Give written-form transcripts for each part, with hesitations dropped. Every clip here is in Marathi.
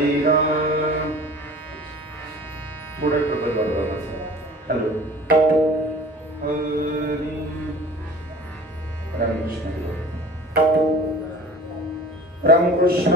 हरे राम। थोड़ा ट्रबल बढ़ रहा था। हेलो हरि राम कृष्ण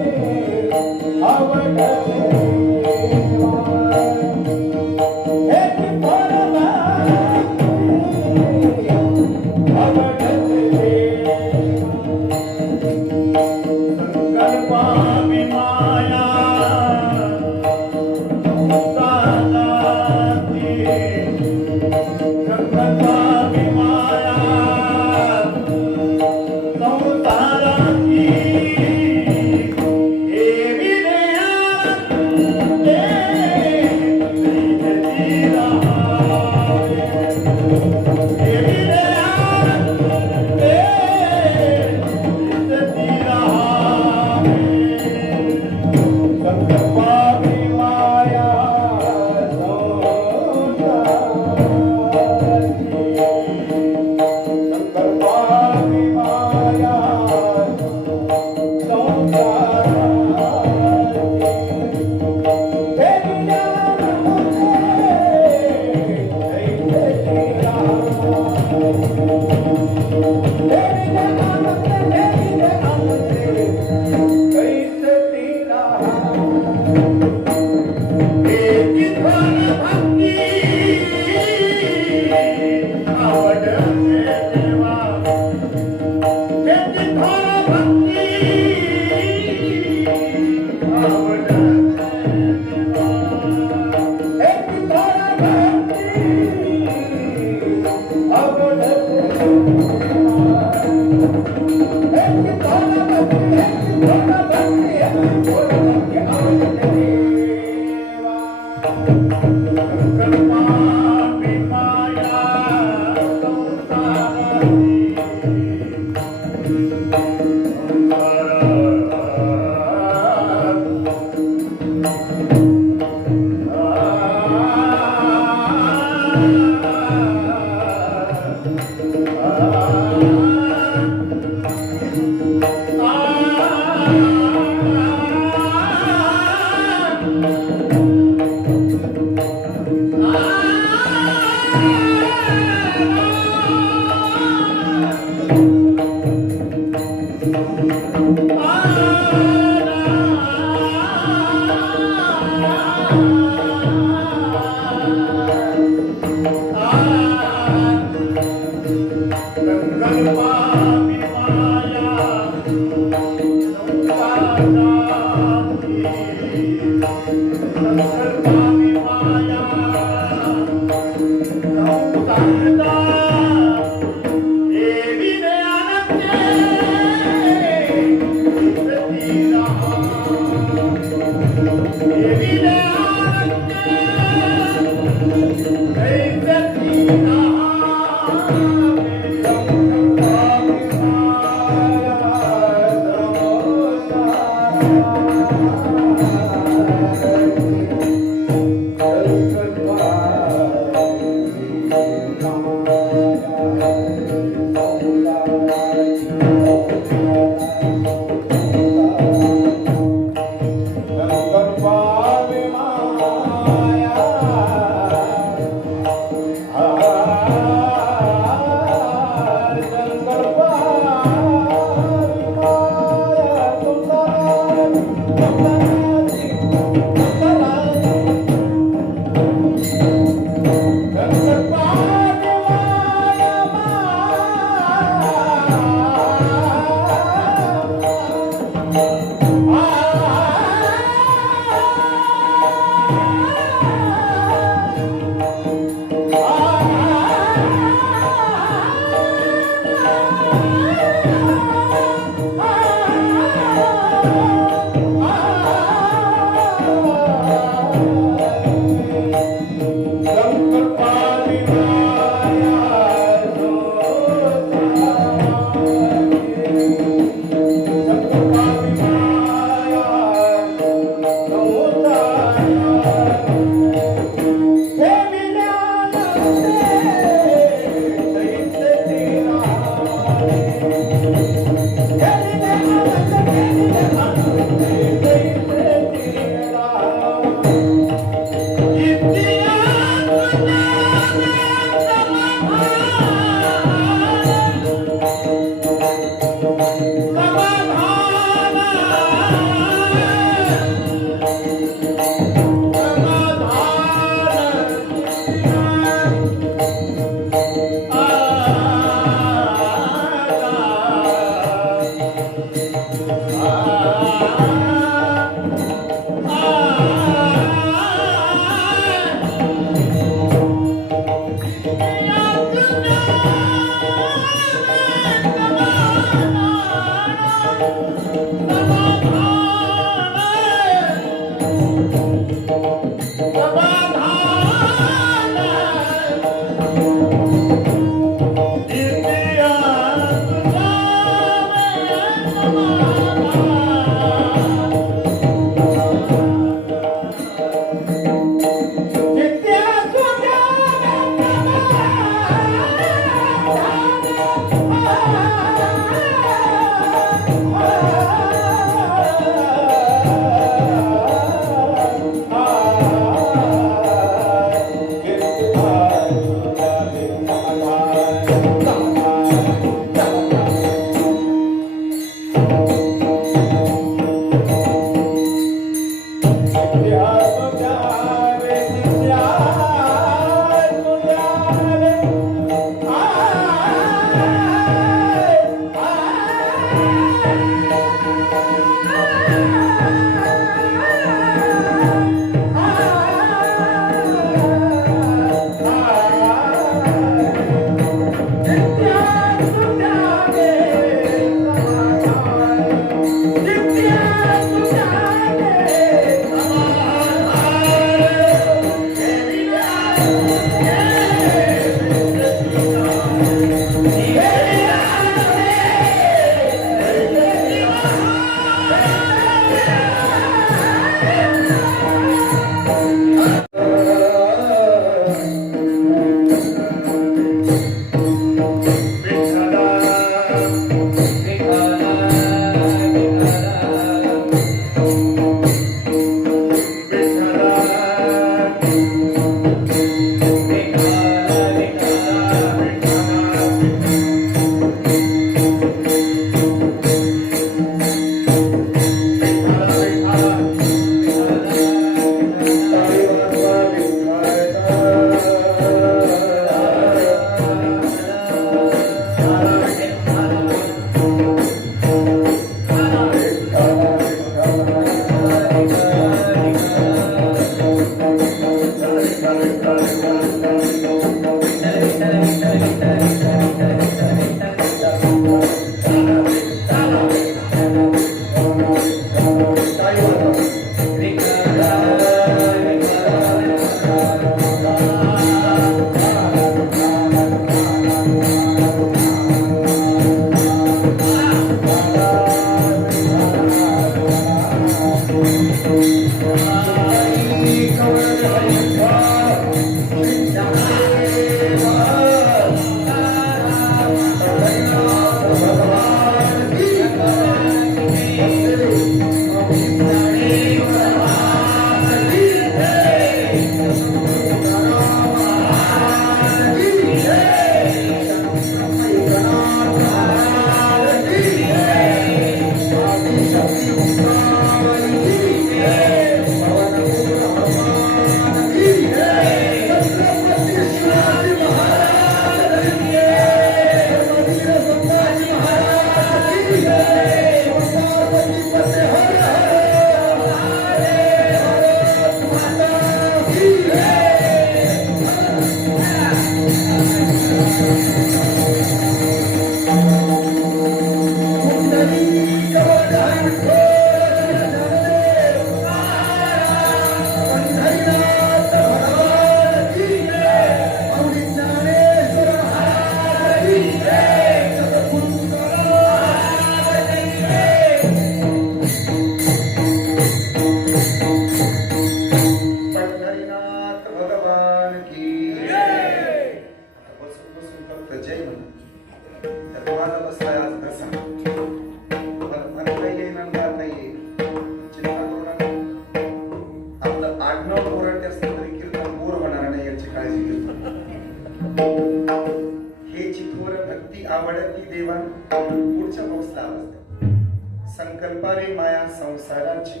संकल्पारे माया संसाराची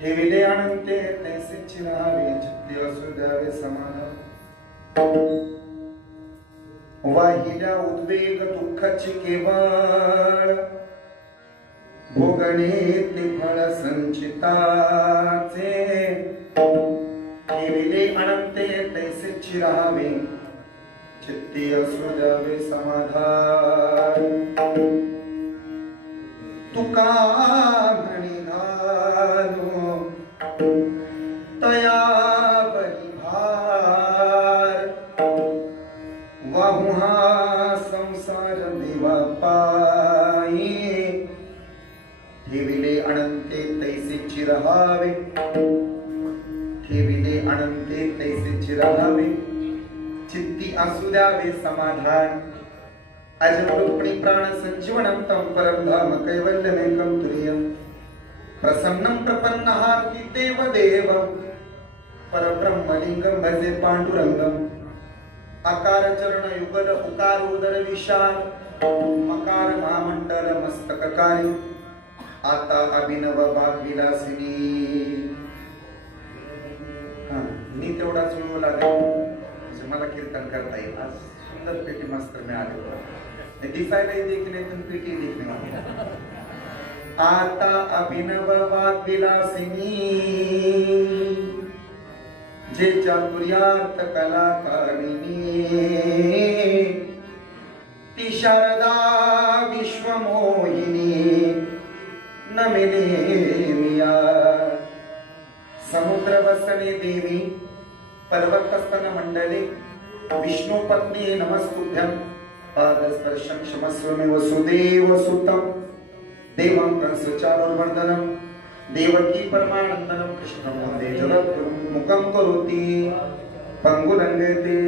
ठेविले अनंते तैसे चिरावे चित्ते असुद्यावे समान वाहिल्या उद्वेग दुःखाची केवळ भोगणे ते फळ संचिताचे ठेविले अनंते तैसे चिरावे चित्ते असुद्यावे समाधान तुका म्हणी घालो चिरहावे ठेविले अनंते तैसे चिरहावे चित्ती असू द्यावे समाधान अजरूपणी प्राण संजीवनंतम परम धाम कैवल्यमेकं तुरीयम् प्रसन्नं प्रपन्नहार्ति देव देव परब्रह्मलिंगं भजे पांडुरंगम आकार चरण युगल उकार उदर विशाल मकार महामंडल मस्तककारी आता अभिनव भाग विलासिनी मी तेवढा चुळवू लागेल म्हणजे मला कीर्तन करता येईल आज सुंदर पेटी मास्तर मिळाले दिसायला देखील तुम पेटी देखील आता अभिनव भाग विलासिनी जे चातुर्यार्थ कलाकारिणी ती शारदा विश्वमोहिनी नमिने मिया समुद्र वसने देवी पर्वतस्तन मंडले विष्णु पत्नी नमस्तुभ्यं पादस्पर्शं क्षमस्व मे वसुदेव सुतं देवं कंसचारुर्वर्धनं देवकी परमानंदनं कृष्णं वन्दे जगद्गुरुं मुखं करोति पंगुलंघयते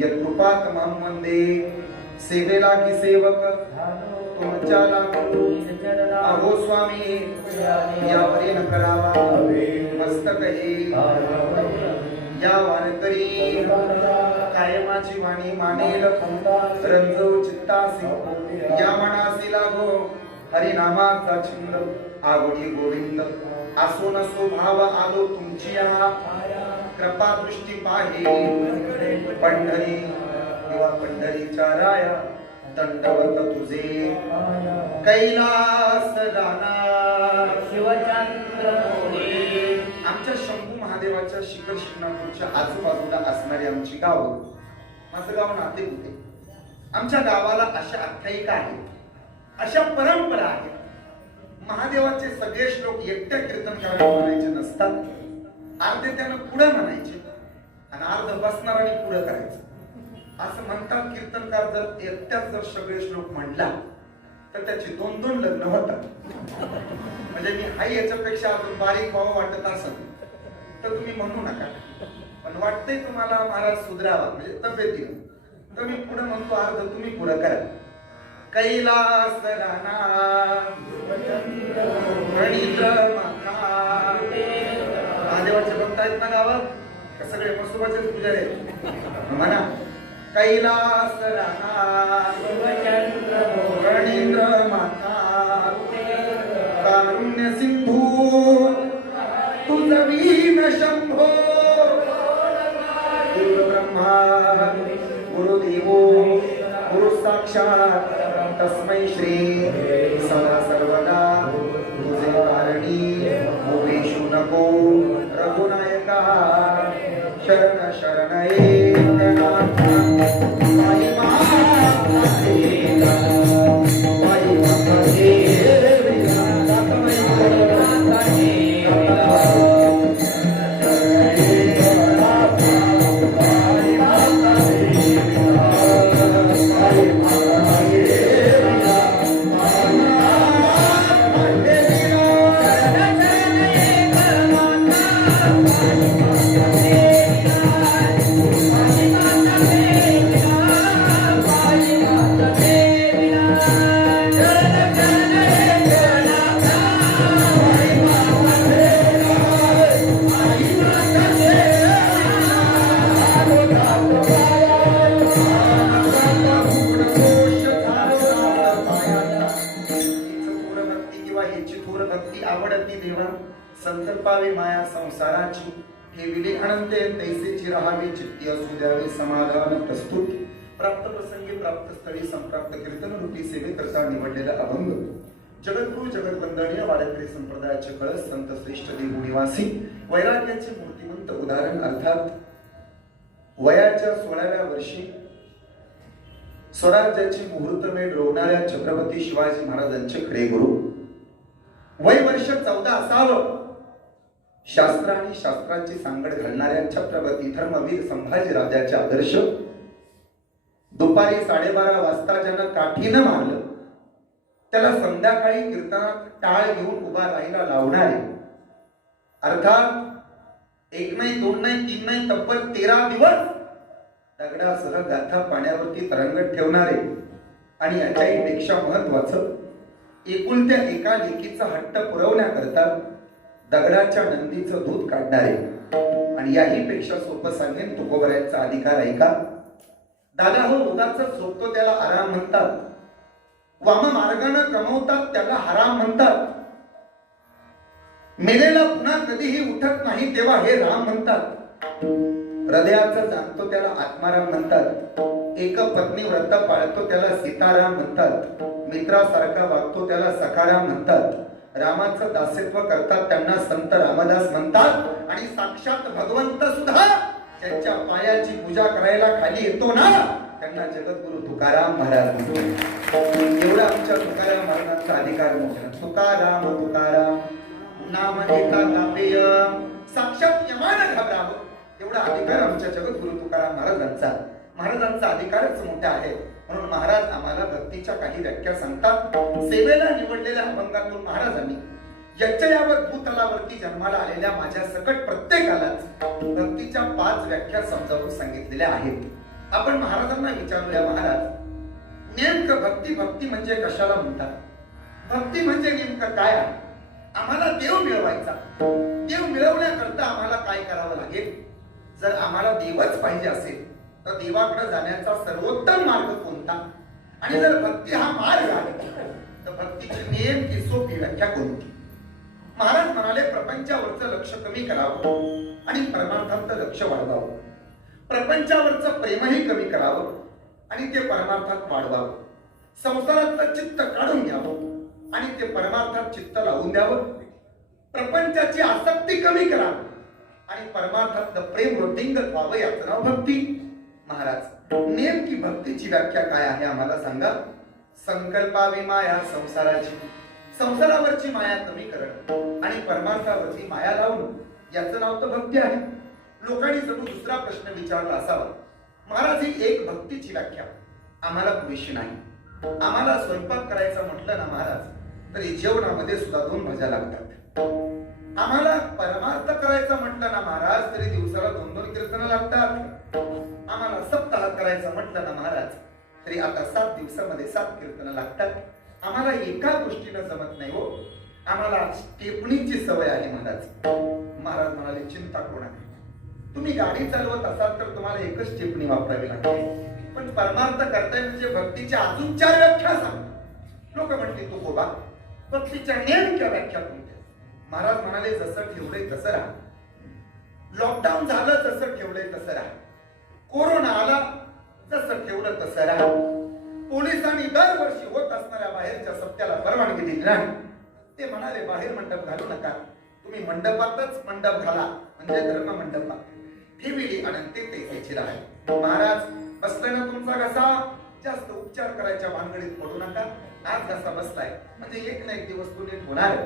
यत्कृपातमं वन्दे सेवेला की सेवक तुमच्या लागू अहो स्वामी यावरी न करावा मस्तक हे या वारकरी कायमाची वाणी मानेल रंजव चित्तासी या मनासी लागो हरिनामाचा छंद आवडी गोविंद असो नसो भाव आलो तुमची कृपा दृष्टी पाहे पंढरी किंवा पंढरीच्या राया दंडवत तुझे कैलास राणा शिवचंद्र आमच्या शंभू महादेवाच्या शिखर शिंगणापूरच्या आजूबाजूला असणारी आमची गाव माझं गाव नाते होते आमच्या गावाला अशा आख्यायिका आहेत अशा परंपरा आहेत महादेवाचे सगळे श्लोक एकट्या कीर्तन करायला म्हणायचे नसतात अर्धे त्यानं पुढे म्हणायचे आणि अर्ध बसणार आणि पुढे करायचं असं म्हणतात कीर्तनकार जर एकट्याच जर सगळे श्लोक म्हणला तर त्याची 2-2 लग्न होतात म्हणजे मी हाय याच्यापेक्षा अजून बारीक व्हावं वाटत असेल तर तुम्ही म्हणू नका पण वाटतंय तुम्हाला महाराज सुधरावा म्हणजे तब्येतीनं तर मी पुढे म्हणतो अर्ध तुम्ही पुढे करा कैलास राणा प्रणित्र माता महादेवाचे भक्त आहेत ना गावात सगळे मसोबाचेच पुजारी आहेत म्हणा कैलास राणा प्रणित्र माता कारुण्य सिंधू तुझवीन शंभो गुरु ब्रह्मा गुरुदेवो गुरु साक्षात तस्मै श्री सदा सर्वदा तुझे कारणी उभेशु नको रघुनायका शरण शरण एकनाथ माई संकल्पावे माया संसाराची ठेविले अनंते तैसेची राहावे चित्ती असू द्यावे समाधान प्रस्तुत प्राप्त प्रसंगी प्राप्त स्थळी संप्राप्त कीर्तन रूपी सेवेकरता निवडलेला अभंग जगद्गुरु जगद्वंदनीय वारकरी संप्रदायाचे कळस संत श्रेष्ठ देव निवासी वैराग्याचे मूर्तिमंत उदाहरण अर्थात वयाच्या 16व्या वर्षी स्वराज्याची मुहूर्तमेढ रोवणाऱ्या छत्रपती शिवाजी महाराजांचे खरे गुरु वय वर्ष 14 असावं शास्त्र आणि शास्त्राची सांगड घालणाऱ्या छत्रपती धर्मवीर संभाजी राजाचे आदर्श दुपारी 12:30 वाजता ज्यानं काठीनं मारलं त्याला संध्याकाळी कीर्तनात टाळ घेऊन उभा राहायला लावणारे अर्थात एक नाही, दोन नाही, तीन नाही, तब्बल 13 दिवस दगडासह गाथा पाण्यावरती तरंगत ठेवणारे आणि याच्याही पेक्षा महत्वाचं, एकुलत्या एका लेकीचा हट्ट पुरवण्याकरता दगडाच्या नंदीचं दूध काढणारे आणि याही पेक्षा सोपं सांगेन तुकोबऱ्याचा अधिकार आहे का? दादा हो रोगाचा झोपतो त्याला आराम म्हणतात, वाम मार्गानं कमवतात त्याला हराम म्हणतात, मेलेला पुन्हा कधीही उठत नाही तेव्हा हे राम म्हणतात, हृदयाचं जाणतो त्याला आत्माराम म्हणतात, एक पत्नी व्रत पाळतो त्याला सीताराम म्हणतात, मित्रासारखा वागतो त्याला सखाराम म्हणतात, रामाचं दासत्व करतात त्यांना संत रामदास म्हणतात आणि साक्षात भगवंत सुद्धा ज्यांच्या पायाची पूजा करायला खाली येतो ना त्यांना जगद्गुरु तुकाराम महाराज म्हणतो. एवढा आमच्या तुकाराम महाराजांचा अधिकार मोठा. तुकाराम तुकाराम नाम घेता कापेय साक्षात यमानं घाबरावं एवढा अधिकार आमच्या जगद्गुरु तुकाराम महाराजांचा. महाराजांचा अधिकारच मोठा आहे. म्हणून महाराज आम्हाला भक्तीच्या काही व्याख्या सांगतात. सेवेला निवडलेल्या अभंगातून महाराजांनी यज्ञयावत भूतलावरती जन्माला आलेल्या माझ्या सकट प्रत्येकालाच भक्तीच्या 5 व्याख्या समजावून सांगितलेल्या आहेत. आपण महाराजांना विचारूया, महाराज नेमकं भक्ती म्हणजे कशाला म्हणतात? भक्ती म्हणजे नेमकं काय आहे? आम्हाला देव मिळवायचा, देव मिळवण्याकरता आम्हाला काय करावं लागेल? जर आम्हाला देवच पाहिजे असेल तर देवाकडे जाण्याचा सर्वोत्तम मार्ग कोणता? आणि जर भक्ती हा मार्ग आहे तर भक्तीची नेमकी सोपी व्याख्या कोणती? महाराज म्हणाले, प्रपंचावरचं लक्ष कमी करावं आणि परमार्थात लक्ष वाढवावं. प्रपंचावरचं प्रेमही कमी करावं आणि ते परमार्थात वाढवावं. संसारातलं चित्त काढून घ्यावं आणि ते परमार्थात चित्त लावून द्यावं. प्रपंचाची आसक्ती कमी करावी आणि परमार्थातलं प्रेम वृद्धिंगत व्हावं, याचं नाव भक्ती. महाराज नेमकी भक्तीची व्याख्या काय आहे आम्हाला सांगा. संकल्पावी माया संसाराची, संसारावरची माया कमी करणं आणि परमार्थावरची माया लावणं, याचं नाव तर भक्ती आहे. लोकांनी जणू दुसरा प्रश्न विचारला असावा, महाराज ही एक भक्तीची व्याख्या आम्हाला पुरेशी नाही. आम्हाला स्वयंपाक करायचा म्हटलं ना महाराज तरी जेवणामध्ये सुद्धा 2 भाज्या लागतात. आम्हाला परमार्थ करायचा म्हटलं ना महाराज तरी दिवसाला 2-2 कीर्तन लागतात. आम्हाला सप्ताह करायचं म्हटलं ना महाराज तरी आता 7 दिवसामध्ये 7 कीर्तन लागतात. आम्हाला एका गोष्टीनं जमत नाही हो, आम्हाला टिपणीची सवय आहे महाराज. महाराज म्हणाले, चिंता करू नका. तुम्ही गाडी चालवत असाल तर तुम्हाला एकच टिपणी वापरावी लागते, पण परमार्थ करताय म्हणजे भक्तीच्या अजून 4 व्याख्या सांग. लोक म्हणते तू बाबा भक्तीच्या नेमक्या व्याख्या कोणत्या? महाराज म्हणाले, जसं ठेवलंय तसं राहा. लॉकडाऊन झालं तसं ठेवलंय तसं राहा. कोरोना आला जसं ठेवलं तसं राहा. पोलिसांनी दरवर्षी होत असणाऱ्या बाहेरच्या सप्त्याला परवानगी दिली नाही. ते म्हणाले, बाहेर मंडप घालू नका, तुम्ही मंडपातच मंडप घाला, म्हणजे धर्म मंडपात ठेविली अनंती तेथेची राहा. महाराज बसलाय ना तुमचा घसा, जास्त उपचार करायच्या भानगडीत पडू नका. आज घसा बसलाय म्हणजे एक ना एक दिवस तो नीट होणार.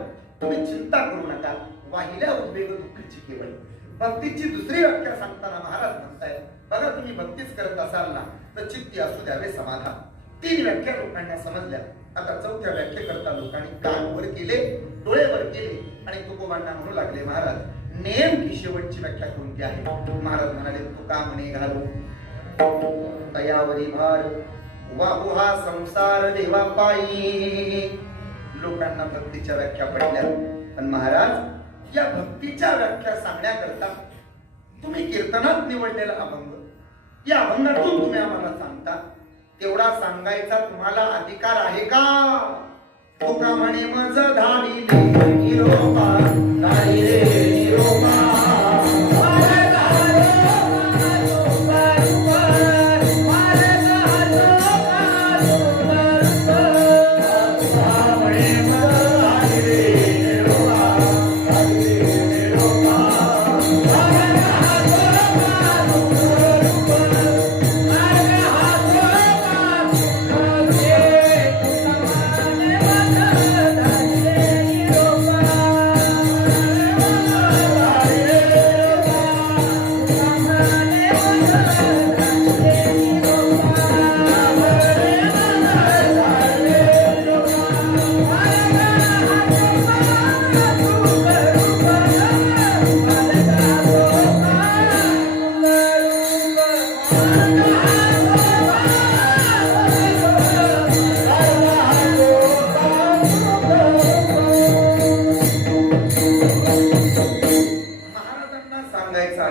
तुम्ही चिंता करू नका. वाहिल्या उद्वेग दुःखाची केवळ. भक्तीची दुसरी व्याख्या सांगताना महाराज म्हणतायत, बघा तुम्ही भक्तीच करत असाल ना तर चित्ती असू द्यावे समाधान. 3 व्याख्या लोकांना समजल्या. आता 4थ्या व्याख्या करता लोकांनी कान वर केले, डोळे वर केले आणि तुकोबांना म्हणू लागले, महाराज नेमकी शेवटची व्याख्या कोणती आहे? महाराज म्हणाले, तुका म्हणे घालू तयावरी भार वाहू हा संसार देवा पायी. लोकांना भक्तीच्या व्याख्या पडल्या, पण महाराज या भक्तीच्या व्याख्या सांगण्याकरता तुम्ही कीर्तनात निवडलेला अभंग, या अभंगातून तुम्ही आम्हाला सांगता, तेवढा सांगायचा तुम्हाला अधिकार आहे का? तुका म्हणे मज धाविले निरोपा नाही रे निरोपा.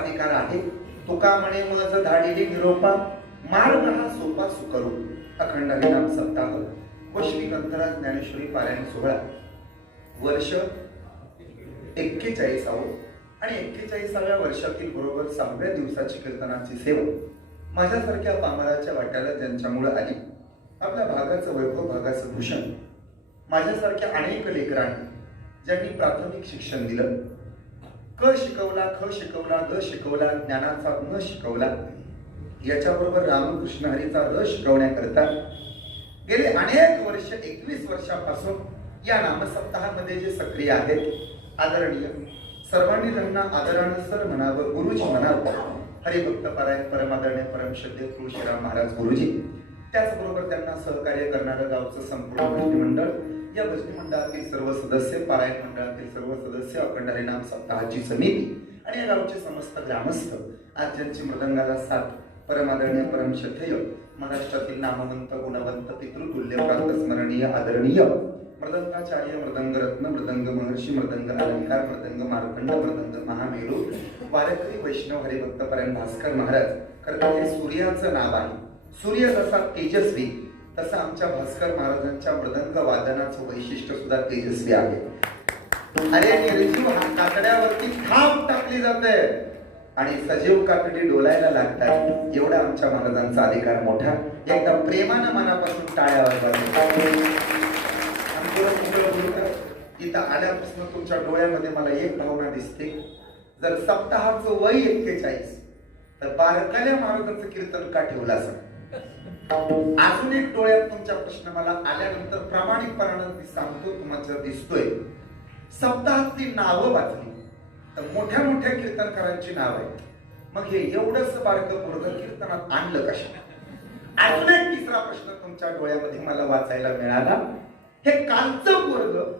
अधिकार आहे. तुका म्हणे मज धाडिली निरोपा मार्ग हा सोपा सुकरू. अखंड हरिनाम सप्ताह व श्री ग्रंथराज ज्ञानेश्वरी पारायण सोहळा वर्ष 41 आणि 41व्या वर्षातील बरोबर 6व्या दिवसाची कीर्तनाची सेवा माझ्यासारख्या पामराच्या वाट्याला ज्यांच्यामुळे आली, आपल्या भागाचं वैभव भागाचं भूषण माझ्यासारख्या अनेक लेकरांनी ज्यांनी प्राथमिक शिक्षण दिलं, क शिकवला, ख शिकवला, ग शिकवला, ज्ञानाचा न शिकवला, याच्याबरोबर रामकृष्ण हरीचा र शिकवण्याकरता गेले अनेक वर्ष 21 वर्षापासून या नामसप्ताहामध्ये जे सक्रिय आहेत, आदरणीय सर्वांनी त्यांना आदरानं सर म्हणावं, गुरुजी म्हणावं, हरिभक्त पारायण परमादरणीय परमश्रद्धेय तुळशीराम महाराज गुरुजी, त्याचबरोबर त्यांना सहकार्य करणारं गावचं संपूर्ण भजनी मंडळ, या भजनी मंडळातील सर्व सदस्य, पारायण मंडळातील सर्व सदस्य, अखंड हरिनाम सप्ताहाची समिती आणि या गावचे समस्त ग्रामस्थ, आज ज्यांची मृदंगाला साथ परमादरणीय परमश्रद्धेय महाराष्ट्रातील नामवंत गुणवंत पितृतुल्य प्रातस्मरणीय आदरणीय मृदंगाचार्य, मृदंगरत्न, मृदंग महर्षी, मृदंग अलंकार, मृदंग मार्कंड, मृदंग महामेरू, वारकरी वैष्णव हरिभक्त पारायण भास्कर महाराज. खरं तर हे सूर्याचं नाव आहे. सूर्य जसा तेजस्वी तसं आमच्या भास्कर महाराजांच्या मृदंग वादनाचं वैशिष्ट्य सुद्धा तेजस्वी आहे. अरे निर्जीव कातड्यावरती थाप टाकली जाते आणि सजीव कातडी डोलायला लागतात, एवढा आमच्या महाराजांचा अधिकार मोठा. एकदा प्रेमानं मनापासून टाळ्या वाजवा. इथं आल्यापासून तुमच्या डोळ्यामध्ये मला एक भावना दिसते, जर सप्ताहाचं वय 41 तर बारकाल्या महाराजांचं कीर्तन का ठेवलं असं. अजून एक डोळ्यात तुमचा प्रश्न मला आल्यानंतर प्रामाणिकपणानं सांगतो, तुम्हाला दिसतोय सप्ताहातली नावं वाचली तर मोठ्या मोठ्या कीर्तनकारांची नाव आहेत. मग हे एवढंच बारकं पोरगं कीर्तनात आणलं कशा. अजून एक तिसरा प्रश्न तुमच्या डोळ्यामध्ये मला वाचायला मिळाला, हे कालचं पोरगं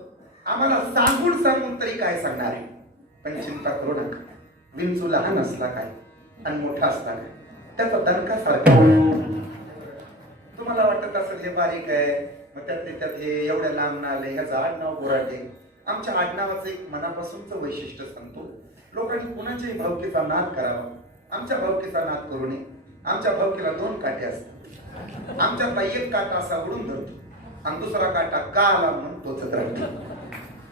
आम्हाला सांगून तरी काय सांगणार आहे. पण चिंता करू नका, विंचू लहान असला काय आणि मोठा असला काय त्याचा दणका सारखा. तुम्हाला वाटत असेल हे बारीक आहे, मग त्यात हे एवढ्या लांब आले, ह्याचं आडनाव बोराटे. आमच्या आडनावाचं एक मनापासूनच वैशिष्ट्य सांगतो. लोकांनी कुणाच्याही भावकीचा नाद करावा, आमच्या भावकीचा नाद करू नये. आमच्या भावकीला 2 काटे असतात. आमच्यातला एक काटा असा उडून धरतो आणि दुसरा काटा का आला म्हणून तोचत राहतो.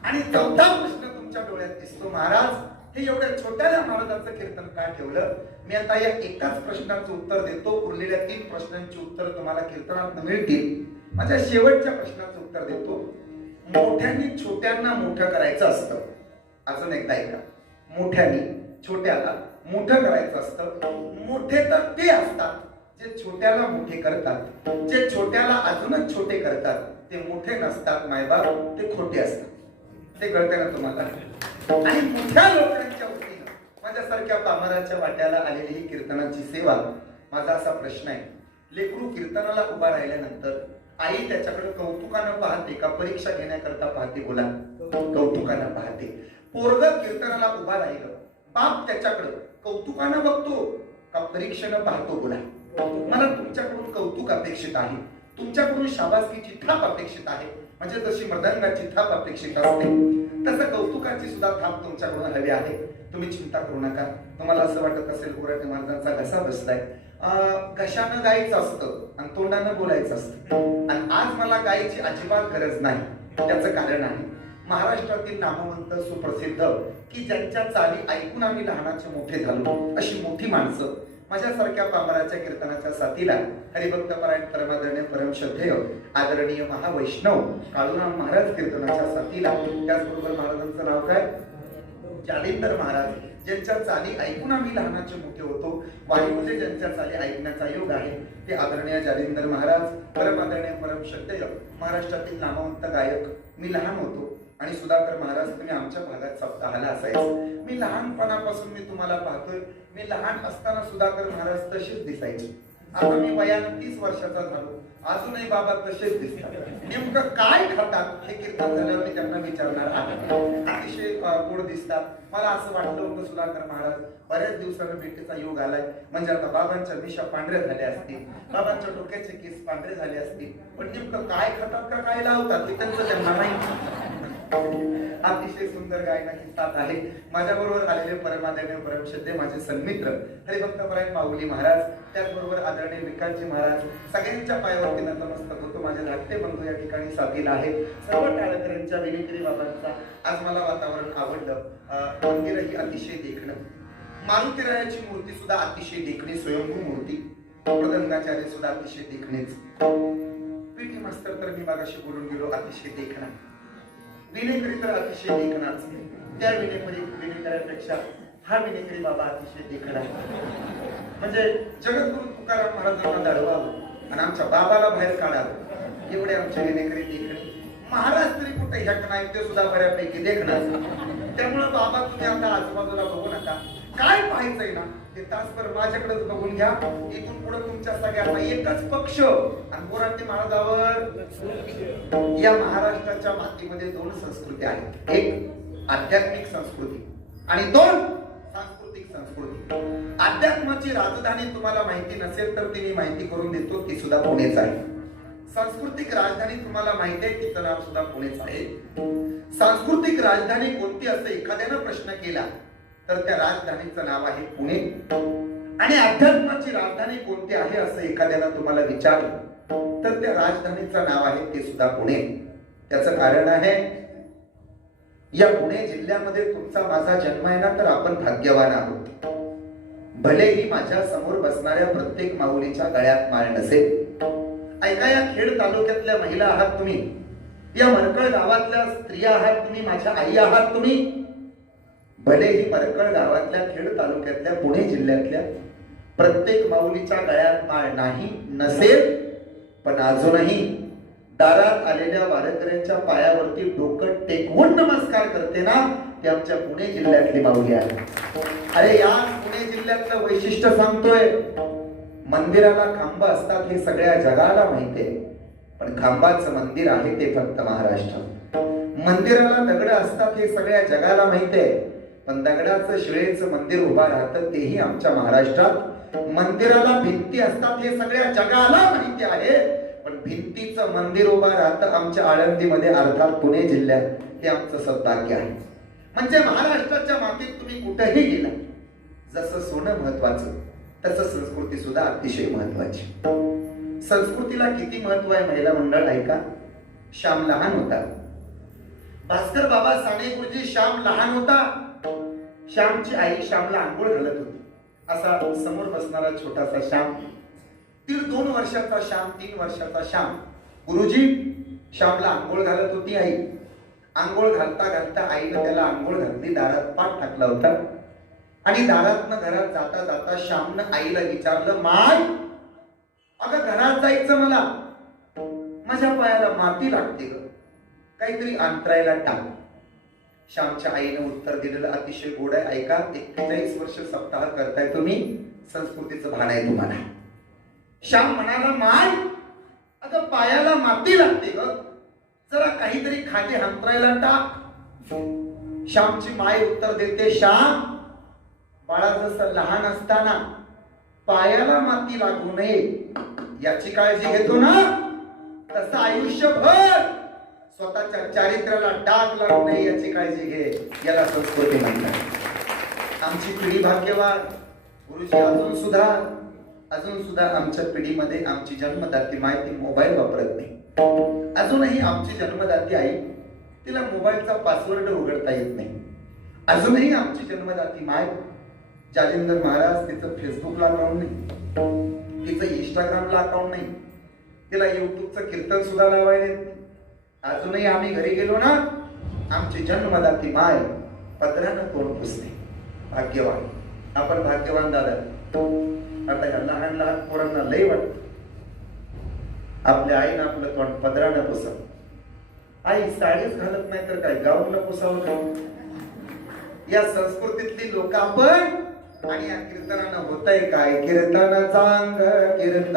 आणि चौथा प्रश्न तुमच्या डोळ्यात दिसतो, महाराज हे एवढ्या छोट्याल्या महाराजांचं कीर्तन का ठेवलं. मी आता या एकाच प्रश्नाचं उत्तर देतो, उरलेल्या 3 प्रश्नांची उत्तर तुम्हाला कीर्तनात मिळतील. माझ्या शेवटच्या प्रश्नाचं उत्तर देतो. मोठ्यांनी छोट्यांना मोठं करायचं असतं. अजून एकदा ऐका, मोठ्यांनी छोट्याला मोठं करायचं असतं. मोठे तर ते असतात जे छोट्याला मोठे करतात, जे छोट्याला अजूनच छोटे करतात ते मोठे नसतात मायबाप, ते खोटे असतात. ते कळते ना तुम्हाला. आणि मोठ्या लोकांच्या वतीनं माझ्यासारख्या पामराच्या वाट्याला आलेली ही कीर्तनाची सेवा. माझा असा प्रश्न आहे, लेकरू कीर्तनाला उभा राहिल्यानंतर आई त्याच्याकडे कौतुकानं पाहते का परीक्षा घेण्याकरता पाहते. बोला, कौतुकानं पाहते. पोरगं कीर्तनाला उभा राहिलं, बाप त्याच्याकडे कौतुकानं बघतो का परीक्षेनं पाहतो. बोला, मला तुमच्याकडून कौतुक अपेक्षित आहे, तुमच्याकडून शाबासकीची थाप अपेक्षित आहे. म्हणजे जशी मृदंगाची थाप अपेक्षित असते तसं कौतुकाची सुद्धा थाप तुमच्याकडून हवी आहे. तुम्ही चिंता करू नका. तुम्हाला असं वाटत असेल गुराटे महाराजांचा घसा बसलाय, घशानं गायचं असतं आणि तोंडानं बोलायचं असतं. आणि आज मला गायची अजिबात गरज नाही. त्याचं कारण आहे महाराष्ट्रातील नामवंत सुप्रसिद्ध की ज्यांच्या चाली ऐकून आम्ही लहानाचे मोठे झालो अशी मोठी माणसं माझ्यासारख्या पामराच्या कीर्तनाच्या साथीला हरिभक्त पारायण परमादरणीय परमश्रद्धेय आदरणीय महावैष्णव काळूराम महाराज कीर्तनाच्या साथीला, त्याचबरोबर महाराजांचं नाव काय, जालिंदर महाराज, ज्यांच्या चाली ऐकून आम्ही लहानाचे मोठे होतो. वारीमध्ये ज्यांच्या चाली ऐकण्याचा योग आहे ते आदरणीय जालिंदर महाराज, परमादरणीय परमश्रद्धेय महाराष्ट्रातील नामवंत गायक. मी लहान होतो आणि सुधाकर महाराज तुम्ही आमच्या भागात सप्ताहाला असायचे. मी लहानपणापासून मी तुम्हाला पाहतोय. मी लहान असताना सुधाकर महाराज तसेच दिसायचे. आता मी वयानं 30 वर्षाचा झालो, अजूनही बाबा तसेच दिसतात. नेमकं काय खातात हे कीर्तन झाल्यावर मी त्यांना विचारणार आहे. अतिशय गोड दिसतात. मला असं वाटलं होतं सुधाकर महाराज बऱ्याच दिवसानं भेटीचा योग आलाय, म्हणजे आता बाबांच्या मिशा पांढऱ्या झाल्या असतील, बाबांच्या डोक्याचे केस पांढरे झाले असतील, पण नेमकं काय खातात का काय लावतात हे त्यांचं त्यांना माहिती. अतिशय सुंदर गायनाची साथ आहे. माझ्याबरोबर आलेले परमादरणीय परमश्रद्धेय माझे सन्मित्र हरिभक्तपरायण माऊली महाराज, त्याचबरोबर आदरणीय विकासजी महाराज, सगळ्यांच्या पायावरती नतमस्तक होतो. माझे धाकटे बंधू या ठिकाणी साथीला आहेत. सर्व टाळकऱ्यांच्या विनिकरी बाबांचा आज मला वातावरण आवडलं. मंदिरही अतिशय देखणं, मारुतीरायाची मूर्ती सुद्धा अतिशय देखणी, स्वयंभू मूर्ती, मृदंगाचार्य सुद्धा अतिशय देखणेच. पीटी मास्तर तर मी मागाशी बोलून गेलो, अतिशय देखणा. विनेकरी तर अतिशय देखणाच. त्या विनेकऱ्यापेक्षा हा विनेकरी बाबा अतिशय देखणा. म्हणजे जगद्गुरु तुकाराम महाराजांना दडवावं आणि आमच्या बाबाला बाहेर काढावं एवढे आमचे विनेकरी देखणे. महाराज तरी कुठे ह्याक नाही, ते सुद्धा बऱ्यापैकी देखणार. त्यामुळे बाबा तुम्ही आता आजूबाजूला बघू नका, काय पाहायचंय ना ते तासभर माझ्याकडेच बघून घ्या. इथून पुढे तुमच्या सगळ्यांना एकच पक्ष आणि मोरांनी महाराजावर. या महाराष्ट्राच्या मातीमध्ये दोन संस्कृती आहेत, एक आध्यात्मिक संस्कृती आणि दोन सांस्कृतिक संस्कृती. अध्यात्माची राजधानी तुम्हाला माहिती नसेल तर ती मी माहिती करून देतो, ती सुद्धा पुणेच आहे. सांस्कृतिक राजधानी तुम्हाला माहिती आहे, तिचं नाव सुद्धा पुणेच आहे. सांस्कृतिक राजधानी कोणती असं एखाद्यानं प्रश्न केला तर त्या राजधानीचं नाव आहे पुणे. आणि अध्यात्माची राजधानी कोणती आहे असं एखाद्याला तुम्हाला विचारलं तर त्या राजधानीचं नाव आहे ते सुद्धा पुणे. त्याचं कारण आहे, या पुणे जिल्ह्यामध्ये तुमचा माझा जन्म आहे ना, तर आपण भाग्यवान आहोत. भलेही माझ्या समोर बसणाऱ्या प्रत्येक माऊलीच्या गळ्यात माळ नसेल. ऐका, या खेड तालुक्यातल्या महिला आहात तुम्ही, या मरकळ गावातल्या स्त्रिया आहात तुम्ही, माझ्या आई आहात तुम्ही. भलेही मरकळ गावातल्या खेड तालुक्यातल्या पुणे जिल्ह्यातल्या प्रत्येक माऊलीच्या गळ्यात माळ नाही नसेल, पण अजूनही दारात आलेल्या वारकऱ्यांच्या पायावरती डोकं टेकवून नमस्कार करते ना, ती आमच्या पुणे जिल्ह्यातली माऊली आहे. अरे या पुणे जिल्ह्यातलं वैशिष्ट्य सांगतोय. मंदिराला खांब असतात हे सगळ्या जगाला माहितीये, पण खांबाचं मंदिर आहे ते फक्त महाराष्ट्रात. मंदिराला दगड असतात हे सगळ्या जगाला माहितीये, पण दगडाचं शिळेचं मंदिर उभा राहतं तेही आमच्या महाराष्ट्रात. मंदिराला भिंती असतात हे सगळ्या जगाला माहिती आहे, पण भिंतीचं मंदिर उभा राहतं आमच्या आळंदीमध्ये, अर्थात पुणे जिल्ह्यात. हे आमचं सौभाग्य आहे. म्हणजे महाराष्ट्राच्या मातीत तुम्ही कुठेही गेला, जसं सोनं महत्वाचं तसं संस्कृती सुद्धा अतिशय महत्वाची. संस्कृतीला किती महत्व आहे महिला मंडळ ऐका. श्याम लहान होता, भास्कर बाबा साने गुरुजी श्याम लहान होता. श्यामची आई श्यामला आंघोळ घालत होती. असा समोर बसणारा छोटासा श्याम, 1.5-2 वर्षाचा श्याम, 3 वर्षाचा श्याम. गुरुजी श्यामला आंघोळ घालत होती आई. आंघोळ घालता घालता आईने त्याला आंघोळ घातली, दारात पाठ टाकला होता. आणि दारातनं घरात जाता जाता श्यामनं आईला विचारलं, माय अगं घरात जायचं मला, माझ्या पायाला माती लागते ग, काहीतरी अंतरायला टाक. श्यामच्या आईने उत्तर दिलेलं अतिशय गोड आहे. ऐका, 41 वर्ष सप्ताह करताय तुम्ही, संस्कृतीचं भान आहे तुम्हाला. श्याम म्हणाला, माय अगं पायाला माती लागते ग, जरा काहीतरी खाली अंतरायला टाक. श्यामची माय उत्तर देते, श्याम बाळा जसं लहान असताना पायाला माती लागू नये याची काळजी घेतो ना, तसं आयुष्यभर स्वतःच्या चारित्र्याला डाग लागू नये याची काळजी घे. याला संस्कृती म्हणतात. आमची पिढी भाग्यवान. गुरुजी अजून सुद्धा आमच्या पिढीमध्ये आमची जन्मदाती माय ती मोबाईल वापरत नाही. अजूनही आमची जन्मदाती आई, तिला मोबाईलचा पासवर्ड उघडता येत नाही. अजूनही आमची जन्मदाती माय जालिंदर महाराज, तिचं फेसबुकला अकाउंट नाही, तिचं इंस्टाग्रामला अकाउंट नाही, तिला युट्यूबचं कीर्तन सुद्धा लावायला येत नाही. अजूनही आम्ही घरी गेलो ना, आमची जन्मदाती माय पदरानं तोंड पुसते. भाग्यवान आपण, भाग्यवान दादा. आता या लहान लहान पोरांना लय वाटत आपल्या आईनं आपलं तोंड पदरानं पुसावं. आई साडीच घालत नाही तर काय गाऊन पुसावं का? या संस्कृतीतली लोक आपण. आणि या कीर्तनानं होतंय काय? कीर्तन चांग, कीर्तन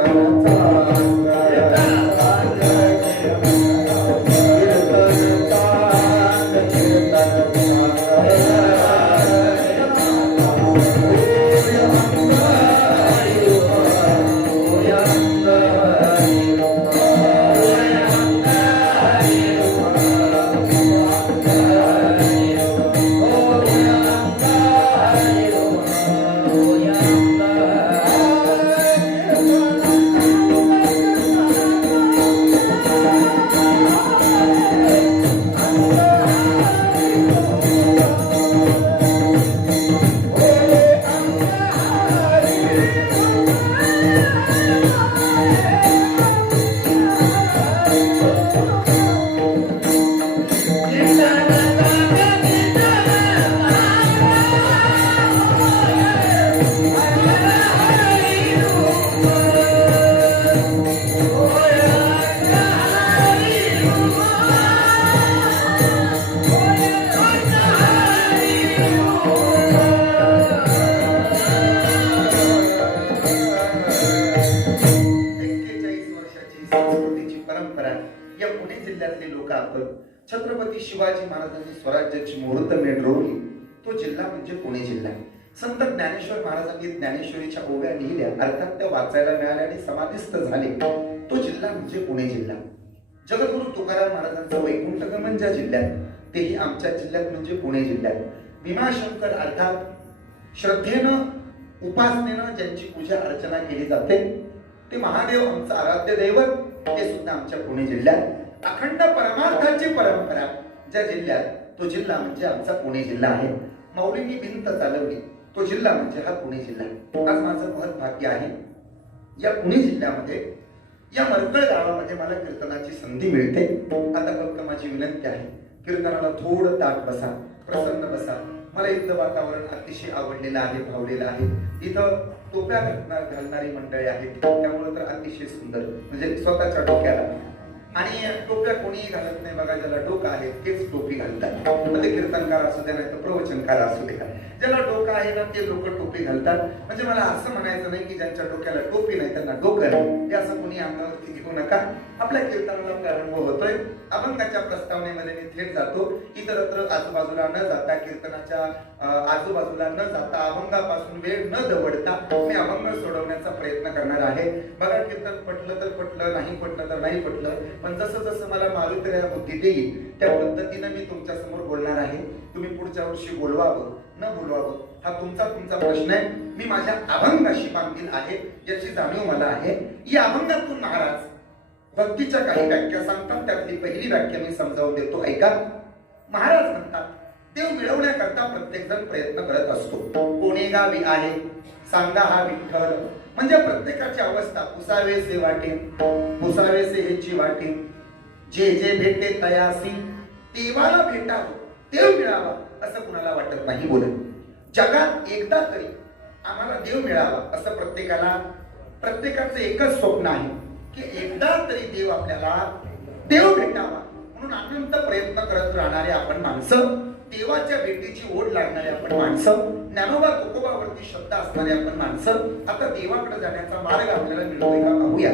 छत्रपती शिवाजी महाराजांनी स्वराज्याची मुहूर्त मेढ रोवली तो जिल्हा म्हणजे पुणे जिल्हा. संत ज्ञानेश्वर महाराजांनी ज्ञानेश्वरीच्या ओव्या लिहिल्या, अर्थात त्या वाचायला मिळाल्या आणि समाधिस्थ झाले. तो जिल्हा म्हणजे पुणे जिल्हा. जगद्गुरु तुकाराम महाराजांचं वैकुंठगमन ज्या जिल्ह्यात, तेही आमच्या जिल्ह्यात म्हणजे पुणे जिल्ह्यात. भीमाशंकर अर्थात श्रद्धेनं उपासनेनं ज्यांची पूजा अर्चना केली जाते ते महादेव आमचं आराध्य दैवत, ते सुद्धा आमच्या पुणे जिल्ह्यात. अखंड परमार्थाची परंपरा ज्या जिल्ह्यात, तो जिल्हा म्हणजे आमचा पुणे जिल्हा आहे. माऊलींनी भिंत चालवली, तो जिल्हा म्हणजे हा पुणे जिल्हा. आज माझं महत् भाग्य आहे या पुणे जिल्ह्यामध्ये, या मरकळ गावामध्ये मला कीर्तनाची संधी मिळते. आता फक्त माझी विनंती आहे, कीर्तनाला थोडं ताट बसा, प्रसन्न बसा. मला इथलं वातावरण अतिशय आवडलेलं आहे, भावलेलं आहे. इथं टोप्या घालणारी मंडळी आहेत, त्यामुळे तर अतिशय सुंदर, म्हणजे स्वतःच्या डोक्याला. आणि टोप्या कोणीही घालत नाही बघा, ज्याला डोकं आहे तेच टोपी घालतात. म्हणजे कीर्तनकार असू द्या, नाही तर प्रवचनकार असू द्या, ज्याला डोकं आहे ना ते लोक टोपी घालतात. म्हणजे मला असं म्हणायचं नाही की ज्यांच्या डोक्याला टोपी नाही त्यांना डोकं नाही, हे असं कोणी अंगावरती घेऊ नका. आपल्या कीर्तनाला प्रारंभ होतोय. अभंगाच्या प्रस्तावनेमध्ये मी थेट जातो. इतरत्र आजूबाजूला न जाता, कीर्तनाच्या आजूबाजूला न जाता, अभंगापासून वेळ न दवडता मी अभंग सोडवण्याचा प्रयत्न करणार आहे. बघा, कीर्तन पटलं तर पटलं, नाही पटलं तर नाही पटलं, पण जसं जसं मला मारुतीला बुद्धी देईल त्या पद्धतीनं मी तुमच्या समोर बोलणार आहे. तुम्ही पुढच्या वर्षी बोलवावं न बोलवावं हा तुमचा प्रश्न आहे. मी माझ्या अभंगाशी बांधील आहे, याची जाणीव मला आहे. या अभंगातून महाराज भक्तीच्या काही व्याख्या सांगतात. त्यातली पहिली व्याख्या मी समजावून देतो, ऐका. महाराज म्हणतात, देव मिळवण्याकरता प्रत्येक जण प्रयत्न करत असतो. कोणी गावी आहे सांगा हा विठ्ठल. म्हणजे प्रत्येकाची अवस्था पुसावेसे वाटे, पुसावेसे ह्याची वाटे. जे जे भेटे तयासी देवाला भेटावं, देव मिळावा असं कुणाला वाटत नाही. बोला, जगात एकदा तरी आम्हाला देव मिळावा असं प्रत्येकाचं एकच स्वप्न आहे की एकदा तरी देव आपल्याला देव भेटावा. म्हणून अनंत प्रयत्न करत राहणारे आपण माणसं, देवाच्या भेटीची ओढ लागणारे आपण माणसं, ज्ञानोबा तुकोबावरती श्रद्धा असणारे आपण माणसं. आता देवाकडे जाण्याचा मार्ग आपल्याला मिळतोय का पाहूया.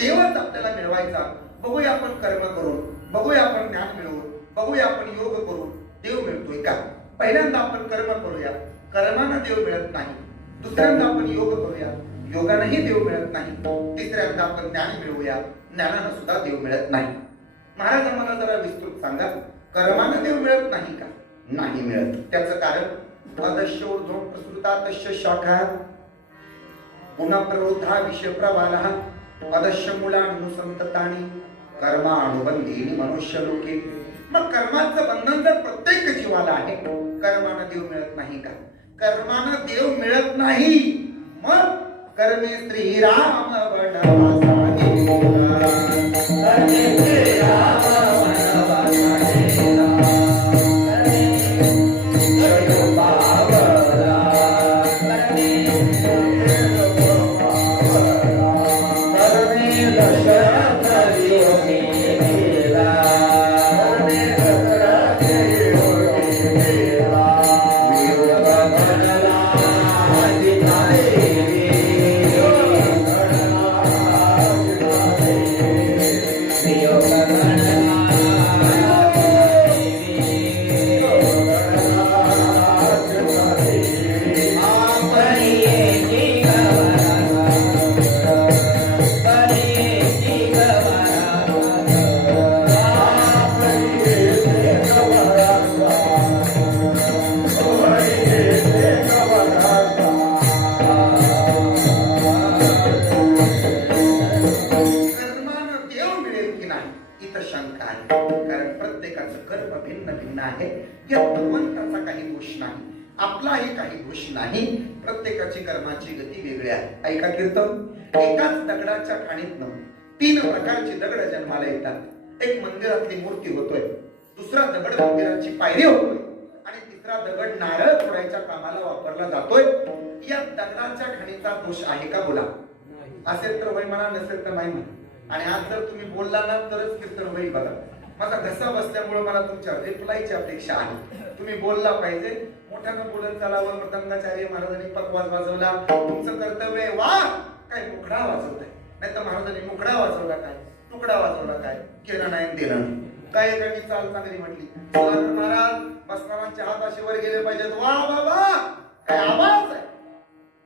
देवच आपल्याला मिळवायचा, बघूया आपण कर्म करून, बघूया आपण ज्ञान मिळवून, बघूया आपण योग करून देव मिळतोय का. पहिल्यांदा आपण कर्म करूया, कर्मानं देव मिळत नाही. दुसऱ्यांदा आपण योग करूया, योगानंही देव मिळत नाही. तिसऱ्यांदा आपण ज्ञान मिळवूया, ज्ञानानं सुद्धा देव मिळत नाही. महाराज आम्हाला जरा विस्तृत सांगा, कर्मानं देव मिळत नाही का? नाही मिळत. त्याचं कारण अदश्य ऊर्ध्वं प्रसृता तस्य शाखा पुनः प्रवृद्धा विषय प्रवालः अदश्य मूलानुसंततानि कर्मानुबंधीनि मनुष्य लोके. मग कर्माचं बंधन जर प्रत्येक जीवाला आहे, कर्मानं देव मिळत नाही का? कर्मानं देव मिळत नाही. मग कर्मे श्रीराम वनवासा गेला, कर्मे श्रीराम वनवासा गेला, जयो पावला, कर्मे दशरथ योगी गेला, कर्मे दशरथ योगी गेला, वियोग गणला अधिकारी. आपलाही काही दोष नाही. प्रत्येकाची कर्माची गती वेगळी आहे. ऐका कीर्तन. एकाच दगडाच्या खाणीतनं 3 प्रकारची दगड जन्माला येतात. एक मंदिरातली मूर्ती होतोय, दुसरा दगड मंदिराची पायरी होतोय, आणि तिसरा दगड नारळ फोडायच्या कामाला वापरला जातोय. या दगडाच्या खाणीचा दोष आहे का? बोला. असेल तर होय म्हणा, नसेल तर नाही म्हणा. आणि आज जर तुम्ही बोलला ना तरच कीर्तन होईल. बघा, माझा घसा बसल्यामुळे मला तुमच्या रिप्लायची अपेक्षा आहे. तुम्ही बोलला पाहिजे. मोठ्यानं बोलत चालावं. मृदंगाचार्य महाराजांनी पकवाज वाजवला, तुमचं कर्तव्य आहे. वा, काय मुखडा वाजवताय. नाही तर महाराजांनी मुखडा वाजवला काय, तुकडा वाजवला काय, केलं नाही दिलं. काय एकाने चाल चांगली म्हटली, सुधाकर महाराज बसणारांचे हात असे वर गेले पाहिजेत. वा बाबा काय आवाज आहे.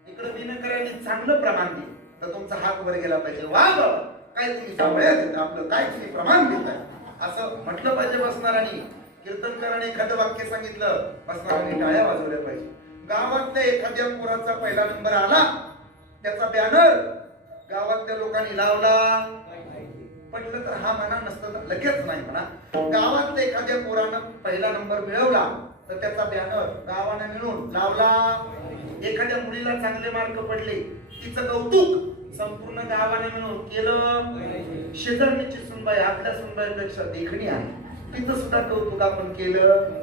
इकडे विनकऱ्यांनी चांगलं प्रमाण दिलं तर तुमचा हात वर गेला पाहिजे. वा बाबा काय तुम्ही सावळ्या देता, आपलं काय तुम्ही प्रमाण देताय असं म्हटलं पाहिजे बसणारांनी. कीर्तनकाराने एखादं वाक्य सांगितलं, बसणारांनी टाळ्या वाजवल्या पाहिजे. गावातल्या एखाद्या पोराचा पहिला नंबर आला, त्याचा बॅनर गावातल्या लोकांनी लावला, पटलं तर हा म्हणा, नसतं तर लगेच नाही म्हणा. गावातल्या एखाद्या पोरानं पहिला नंबर मिळवला तर त्याचा बॅनर गावाने मिळून लावला. एखाद्या मुलीला चांगले मार्क पडले, तिचं कौतुक संपूर्ण गावाने मिळून केलं. शेजारणीची सुनबाई आपल्या सुनबाईपेक्षा देखणी आहे, तिचं सुद्धा कौतुक आपण केलं.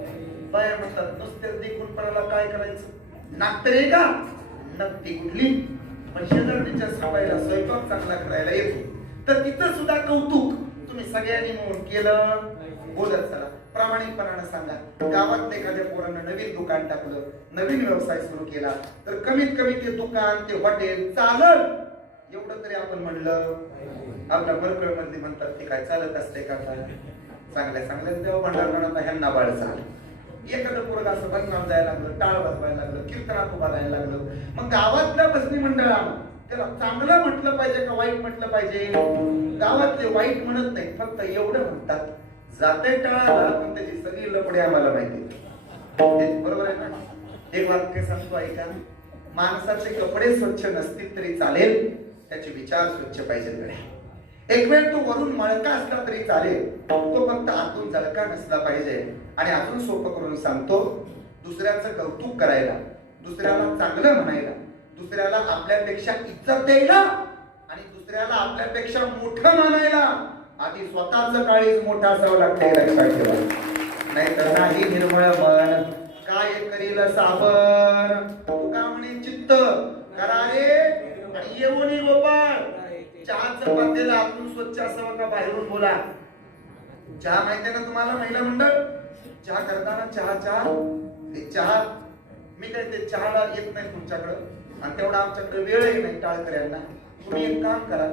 बाया म्हणतात नुसत्याच देखूनपणाला काय करायचं, नाक तर आहे का, नक्की कुठली, पण शेजारणीच्या सुनबाईला स्वयंपाक चांगला करायला येतो तर तिचं सुद्धा कौतुक तुम्ही सगळ्यांनी मिळून केलं. बोलत चला, प्रामाणिकपणानं सांगा. गावात एखाद्या पोरानं नवीन दुकान टाकलं, नवीन व्यवसाय सुरू केला तर कमीत कमी ते दुकान, ते हॉटेल चालल एवढं तरी आपण म्हणलं. आपल्या बरकळ मध्ये म्हणतात ते काय चालत असते का, काय चांगल्या चांगल्या देव भांडार ह्यांना बाळ चाल. एखादं पोरग असं बदनाम जायला लागलं, टाळ बसवायला लागलं, कीर्तनात उभा राहायला लागलं, मग गावातल्या बसणी मंडळानं त्याला चांगलं म्हटलं पाहिजे का वाईट म्हटलं पाहिजे. गावातले वाईट म्हणत नाही, फक्त एवढं म्हणतात जाते टाळाला, पण त्याची सगळी लपडे आम्हाला माहिती. बरोबर आहे ना. एक वाक्य सांगतो ऐका, माणसाचे कपडे स्वच्छ नसतील तरी चालेल, त्याचे विचार स्वच्छ पाहिजेत. एक वेळ तो वरून मळका असला तरी चालेल, तो फक्त आतून जळका नसला पाहिजे. आणि अजून सोपं करून सांगतो, दुसऱ्याचं कौतुक करायला, दुसऱ्याला चांगलं म्हणायला, दुसऱ्याला आपल्यापेक्षा इज्जत द्यायला आणि दुसऱ्याला आपल्यापेक्षा मोठं मानायला आधी स्वतःच काळीज मोठं असावं लागतं, लक्षात ठेवा. नाहीतर नाही निर्मळ मन काय करील साबर. तुका म्हणे चित्त करा रे आणि येऊन गोपाळ. चहाचं पातेलं आतून स्वच्छ असावं का बाहेरून बोला. चहा माहितीये ना तुम्हाला महिला मंडळ, चहा करताना चहा मी काय ते चहाला येत नाही तुमच्याकडं आणि तेवढा आमच्याकडे वेळही नाही टाळकऱ्यांना. तुम्ही एक काम करा,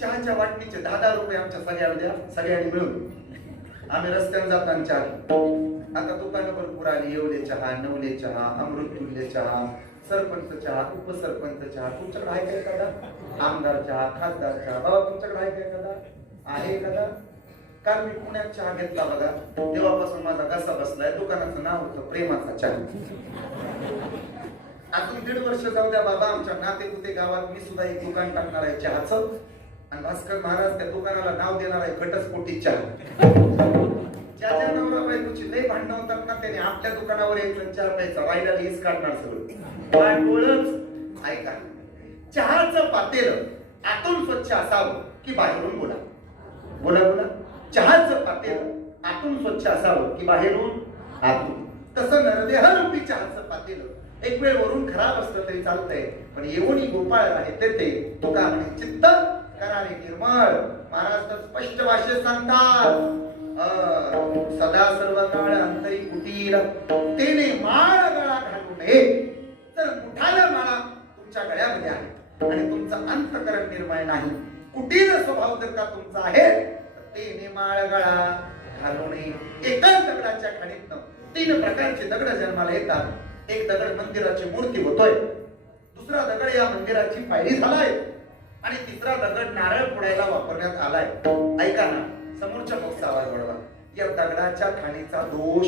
चहाच्या वाटणीचे 10 रुपये आमच्या सगळ्या द्या, सगळ्यांनी मिळून. आम्ही रस्त्यावर जाताना चहा, आता दुकानं भरपूर आली, येवले चहा, नवले चहा, अमृतुल्य चहा, सरपंच चहा, उपसरपंच चहा. तुमच्याकडे आहे का एखादा? आमदार चहा, खासदार चहा, बाबा तुमच्याकडे आहे का एखादा? आहे एखादा? काल मी पुण्यात चहा घेतला बघा, तेव्हापासून माझा घसा बसलाय. दुकानाचं नाव होतं प्रेमाचा चहा. अजून 1.5 वर्ष जाऊ द्या बाबा, आमच्या नातेपुते गावात मी सुद्धा एक दुकान टाकणार आहे चहाचं. आणि भास्कर महाराज त्या दुकानाला नाव देणार आहे घटस्फोटी चहा. ज्याच्या नवरा बायकोची लई भांडणं होतात ना, त्याने आपल्या दुकानावर यायचं, चहा प्यायचा, राहिला हीच काढणार सगळं. ऐका, चहाचं पातेलं आतून स्वच्छ असावं की बाहेरून बोला बोला बोला. चहाचं पातेलं आतून स्वच्छ असावं की बाहेरून आतून. तसं नरदेहरूपी चहाचं पातेलं एक वेळ वरून खराब असलं तरी चालतंय, पण येऊन गोपाळ राहते ते तुका म्हणे चित्त करारे निर्मळ. महाराज तर स्पष्ट भाषेत सांगतात, सदा सर्व काळ अंतरी कुटीर तेने माळ गळा घालू नये. तर मुठाला माळा तुमच्या गळ्यामध्ये आहे आणि तुमचं अंतकरण निर्मळ नाही, कुटीर स्वभाव जर का तुमचा आहे तर तेने माळ गळा घालू नये. एकाच दगडाच्या खाणीतनं 3 प्रकारचे दगड जन्माला येतात. एक दगड मंदिराची मूर्ती होतोय, दुसरा दगड या मंदिराची पायरी झालाय आणि तिसरा दगड नारळ फोडायला वापरण्यात आलाय. ऐका ना, समोरच्या पक्षाचा आवाज वाढवा. या दगडाच्या खाणीचा दोष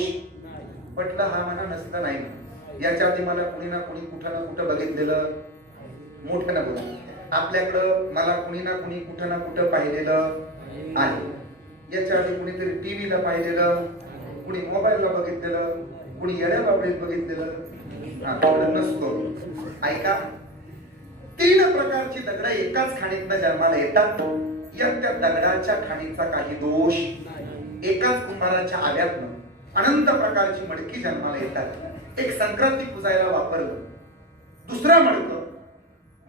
पटलं हा म्हणा, नसतं नाही. याच्या आधी मला कुणी ना कुणी कुठं ना कुठं बघितलेलं, मोठं ना बोला, आपल्याकडं मला कुणी ना कुणी कुठं ना कुठं पाहिलेलं आहे. याच्या आधी कुणीतरी टीव्हीला पाहिलेलं, कुणी मोबाईलला बघितलेलं, कुणी येड्या बाबडीत बघितलेलं नसतो. ऐका, 3 प्रकारची दगड एकाच खाणीतनं जन्माला येतात. या त्या दगडाच्या खाणीचा काही दोष, एकाच कुंभाराच्या आव्यातनं अनंत प्रकारची मडकी जन्माला येतात. एक संक्रांती पुजायला वापरलं, दुसरं मडकं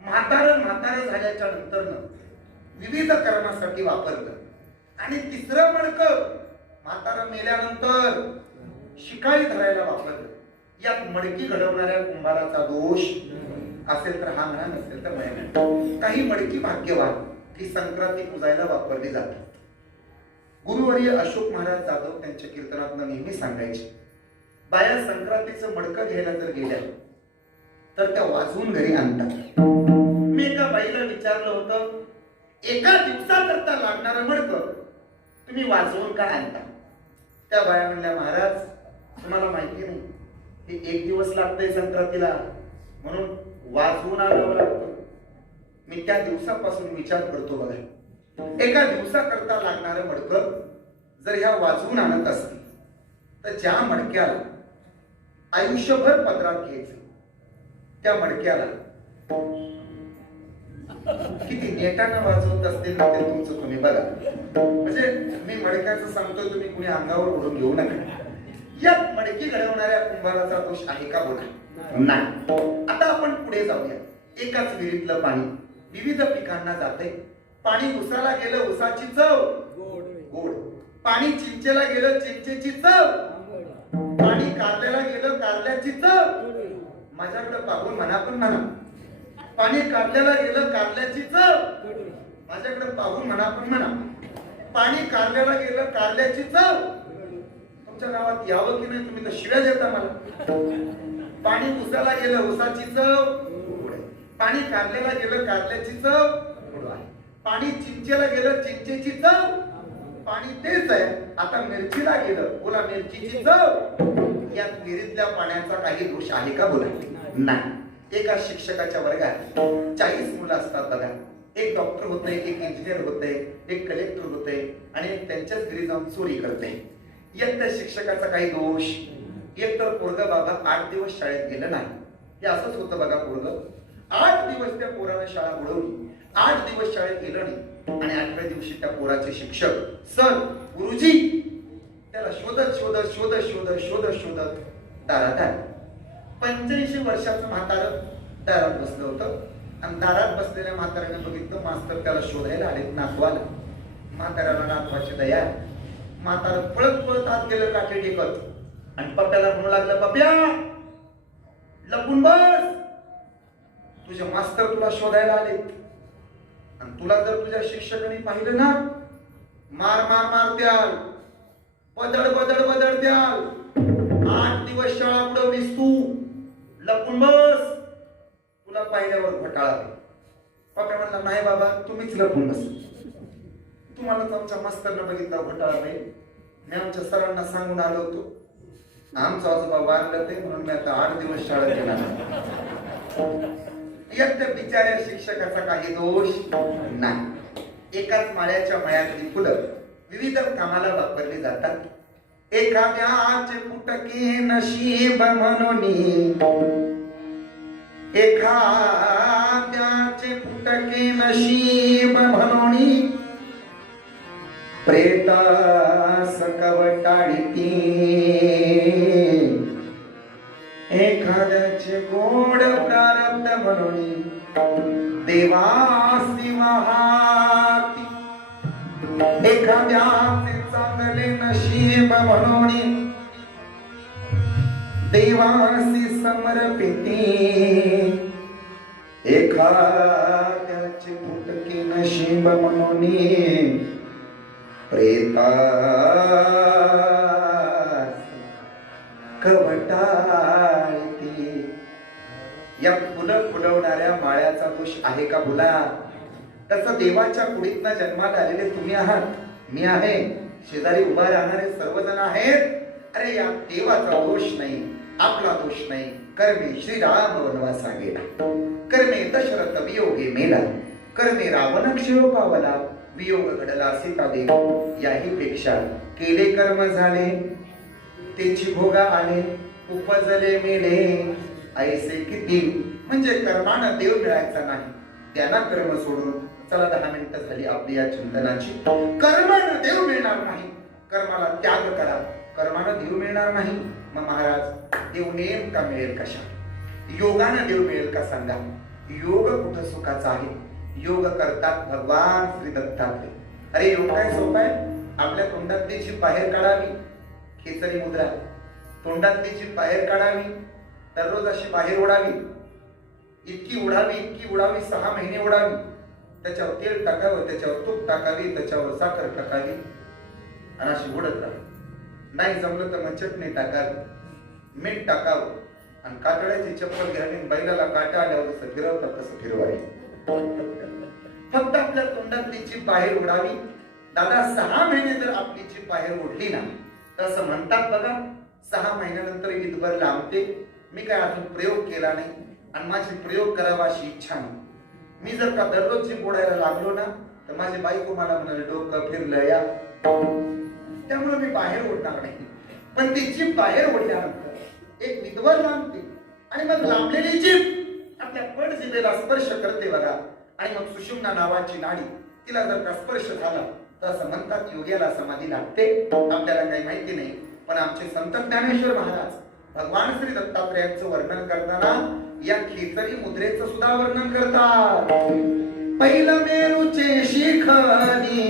म्हातारं झाल्याच्या नंतरनं विविध कर्मासाठी वापरलं आणि तिसरं मडकं म्हातारं मेल्यानंतर शिकाळी धरायला वापरलं. यात मडकी घडवणाऱ्या कुंभाराचा दोष असेल तर हा म्हणा, नसेल तर नाही. काही मडकी भाग्यवान की संक्रांती पुजायला वापरली जातात. गुरुवर्य अशोक महाराज जाधव त्यांच्या कीर्तनातनं नेहमी सांगायचे, बाया संक्रांतीचं मडकं घ्यायला जर गेल्या तर त्या वाजवून घरी आणतात. मी एका बाईला विचारलं होतं, एका दिवसाकरता लागणारं मडकं तुम्ही वाजवून का आणता? त्या बाया म्हणल्या, महाराज तुम्हाला माहिती नाही, ते एक दिवस लागतंय संक्रांतीला, म्हणून वाजवून आणावं लागतं. मी त्या दिवसापासून विचार करतो बघा, एका दिवसाकरता लागणारं मडकं जर ह्या वाजवून आणत असतील तर ज्या मडक्याला आयुष्यभर पदरात घ्यायचं त्या मडक्याला किती नेटानं वाजवत असतील ना ते तुमचं तुम्ही बघा. म्हणजे मी मडक्याचं सांगतोय, तुम्ही कुणी अंगावर ओढून घेऊ नका. या मडकी घडवणाऱ्या कुंभाराचा दोष आहे का? बोला नाही. आता आपण पुढे जाऊया. एकाच विहिरीतलं पाणी विविध पिकांना जाते. पाणी उसाला गेलं उसाची चव गोड, पाणी चिंचेला गेलं चिंचेची चव, पाणी कारल्याला गेलं कारल्याची चव. माझ्याकडे पाहून म्हणा पण म्हणा, पाणी कारल्याला गेलं कारल्याची चव. माझ्याकडे पाहून म्हणा पण म्हणा, पाणी कारल्याला गेलं कारल्याची चव. तुमच्या गावात यावं की नाही? तुम्ही तर शिव्या देता मला. पाणी उसाला गेलं उसाची चव, पाणी कारल्याला गेलं कारल्याची चव, पाणी चिंचेला गेलं चिंचेची चव. पाणी तेच आहे. आता मिरचीला गेलं, बोला मिरचीची चव. या विहिरीतल्या पाण्याचा काही दोष आहे का? बोला नाही. एका शिक्षकाच्या वर्गात 40 मुलं असतात बघा. एक डॉक्टर होते, एक इंजिनियर होते, एक कलेक्टर होते आणि त्यांच्याच घरी जाऊन चोरी करते. एक त्या शिक्षकाचा काही दोष, एक तर पोरग बाबा 8 दिवस शाळेत गेलं नाही. हे असंच होतं बघा. पोरग 8 दिवस त्या पोरानं शाळा बुडवली, 8 दिवस शाळेत गेलं नाही आणि 8व्या दिवशी त्या पोराचे शिक्षक, सर गुरुजी, त्याला शोधत शोधत शोधत शोधत शोधत शोधत दारात आले. 85 वर्षाचं म्हातारं दारात बसलं होतं आणि दारात बसलेल्या म्हाताऱ्याने बघितलं मास्तर त्याला शोधायला आले. नातवाला, म्हाताऱ्याला नातवाची दया. म्हातारं पळत पळत आत गेलं काठी टेकत आणि पप्प्याला म्हणू लागलं, पप्प्या लपून बस, तुझे मास्तर तुला शोधायला आले आणि तुला जर तुझ्या शिक्षकांनी पाहिलं ना, मार मार मार द्याल, बदड बदड बदड द्याल. 8 दिवस शाळा बुडवलीस तू, लपून बस, तुला पाहिल्यावर घोटाळा. पप्पा म्हणला, नाही बाबा तुम्हीच लपून बस, तुम्हालाच आमच्या मास्तरनं बघितला घोटाळा नाही. मी आमच्या सरांना सांगून आलो होतो, आमचा आजोबा वारलं ते म्हणून मी आता 8 दिवस शाळेत गेला. त्या बिचाऱ्या शिक्षकाचा काही दोष नाही. एकाच माळ्याच्या मळ्यातली फुलं विविध कामाला वापरली जातात. एखाद्याचे फुटके नशीब म्हणून, एखाद्याचे फुटके नशीब म्हणून प्रेतास कवटाळीती, एखाद्याचे गोड प्रारब्ध म्हणून देवासी वाहाती, एखाद्याचे चांगले नशीब म्हणून देवासी समर्पिती, एखाद्याचे फुटके नशीब म्हणून प्रेता कवटाळती. या फुलं फुलवणाऱ्या माळ्याचा दोष आहे का? बोला. तसं देवाच्या कुडीतनं जन्माला आलेले तुम्ही आहात, मी आहे, शेजारी उभा राहणारे सर्वजण आहेत. अरे या देवाचा दोष नाही, आपला दोष नाही. कर्मे श्रीराम वनवासा गेला, कर्मे दशरथ वियोगे मेला, कर्मे रावण क्षय पावला, वियोग घडला सीतादेव. याही पेक्षा केले कर्म झाले, तेची भोगा आले, उपजले मेले. ऐसे किती म्हणजे कर्मानं देव मिळायचा नाही, त्यांना कर्म सोडून. चला 10 मिनिटं झाली आपली या चिंतनाची. कर्मानं देव मिळणार नाही, कर्माला त्याग करा. कर्मानं देव मिळणार नाही, मग महाराज देव नेमका मिळेल कशा? योगानं देव मिळेल का? सांगा. योग कुठं सुखाचा आहे? योग करतात भगवान श्री दत्तात्रय. अरे योग काय सोपं आहे? आपल्या तोंडातली जीभ बाहेर काढावी, खेचरी मुद्रा. तोंडातली जीभ बाहेर काढावी, दररोज अशी बाहेर ओढावी, इतकी उडावी 6 महिने उडावी. त्याच्यावर तेल टाकावं, त्याच्यावर तूप टाकावी, त्याच्यावर साखर टाकावी. आणि अशी उडत राहा. नाही जमलं तर मग चटणी टाकावी, मीठ टाकावं आणि कातड्याची चप्पल घ्यावी, बैलाला काटा आल्यावर जसं फिरवतात तसं फिरवायचं. फक्त आपल्या तोंडातली जीभ बाहेर उडावी. दादा 6 महिने जर आपली जीभ बाहेर उडली ना तर असं म्हणतात बघा, 6 महिन्यानंतर विधभर लांबते. मी काय अजून प्रयोग केला नाही आणि माझी प्रयोग करावा अशी इच्छा नाही. मी जर का दररोज जीभ ओढायला लागलो ना तर माझी बायको मला म्हणाले डोकं फिरलं या. त्यामुळे मी बाहेर ओढणार नाही. पण ती जीभ बाहेर ओढल्यानंतर एक विधभर लांबते आणि मग लांबलेली जीभ आपल्या पड जिभेला स्पर्श करते बघा. आणि मग सुषुम्ना नावाची नाडी तिला जर का स्पर्श झाला तर असं म्हणतात योग्याला समाधी लागते. आपल्याला काही माहिती नाही, पण आमचे संत ज्ञानेश्वर महाराज भगवान श्री दत्तात्रयांचं वर्णन करताना या खेचरी मुद्रेचं सुद्धा वर्णन करतात. पहिलं मेरूचे शिखरी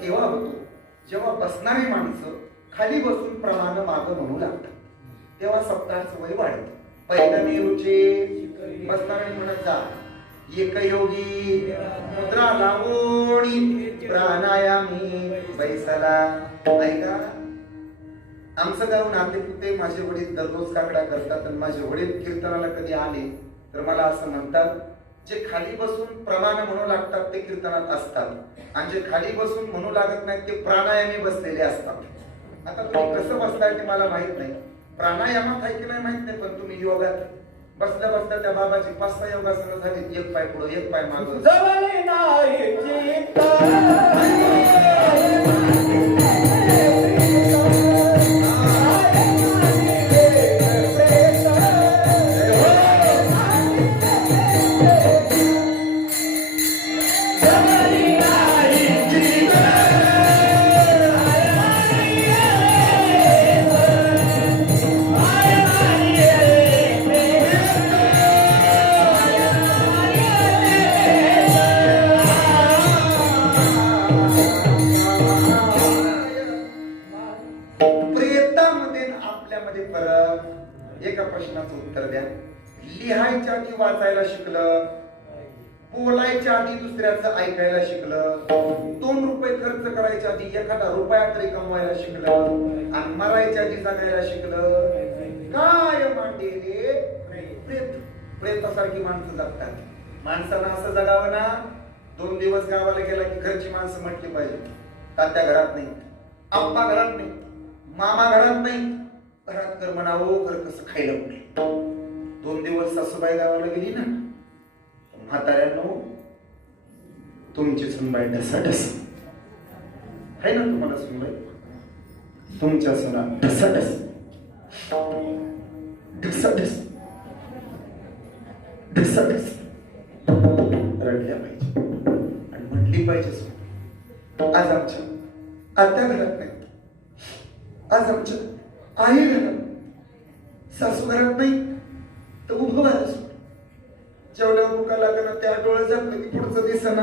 केव्हा होतो? जेव्हा बसणारी माणसं खाली बसून प्रमाण माग म्हणू लागतात, तेव्हा सप्ताहाचं वय वाढतं. पहिलं मेरूचे बसणारे म्हणत जा, एक योगी मुद्रा लावोणी प्राणायामी बैसला. ऐका, आमचं गाव नातेपुते माझे वडील दररोज काकडा करतात आणि माझे वडील कीर्तनाला कधी आले तर मला असं म्हणतात, जे खाली बसून प्रमाण म्हणू लागतात ते कीर्तनात असतात आणि जे खाली बसून म्हणू लागत नाही ते प्राणायामी बसलेले असतात. आता तुम्ही कसं बसताय ते मला माहित नाही, प्राणायामात आहे की नाही माहित नाही, पण तुम्ही योगात बसल्या बसल्या त्या बाबाची 5-6 योगासनं झाली, एक पाय पुढे एक पाय मागे. एका प्रश्नाचं उत्तर द्या. लिहायच्या आधी वाचायला शिकलं, बोलायच्या आधी दुसऱ्याचं ऐकायला शिकलं, 2 रुपये खर्च करायच्या आधी एखादा रुपया तरी कमवायला शिकलं आणि मरायच्या आधी जगायला शिकलं. काय मांडलेले प्रेत प्रेतासारखी माणसं जगतात. माणसानं असं जगावं ना, 2 दिवस गावाला गेला की घरची माणसं म्हटली पाहिजे, तात्या घरात नाही, आप्पा घरात नाही, मामा घरात नाही, घरात कर म्हणावं, घर कसं खायला कुठे. 2 दिवस सासूबाई गावाला गेली ना, म्हाताऱ्यांनो तुमची सुनबाई ढसाढस आहे ना, तुम्हाला सुनबाई, तुमच्या सुना ढसाढस ढसाढस ढसाढस रडल्या पाहिजे आणि म्हटली पाहिजे. आज आमच्या आत्या घरात नाही, आज आमच्या आई घरात, सासू घरात नाही तर उभं बाहेर. जेवढ्या भुका लागला त्या डोळे झाकलं की पुढचं दिसना.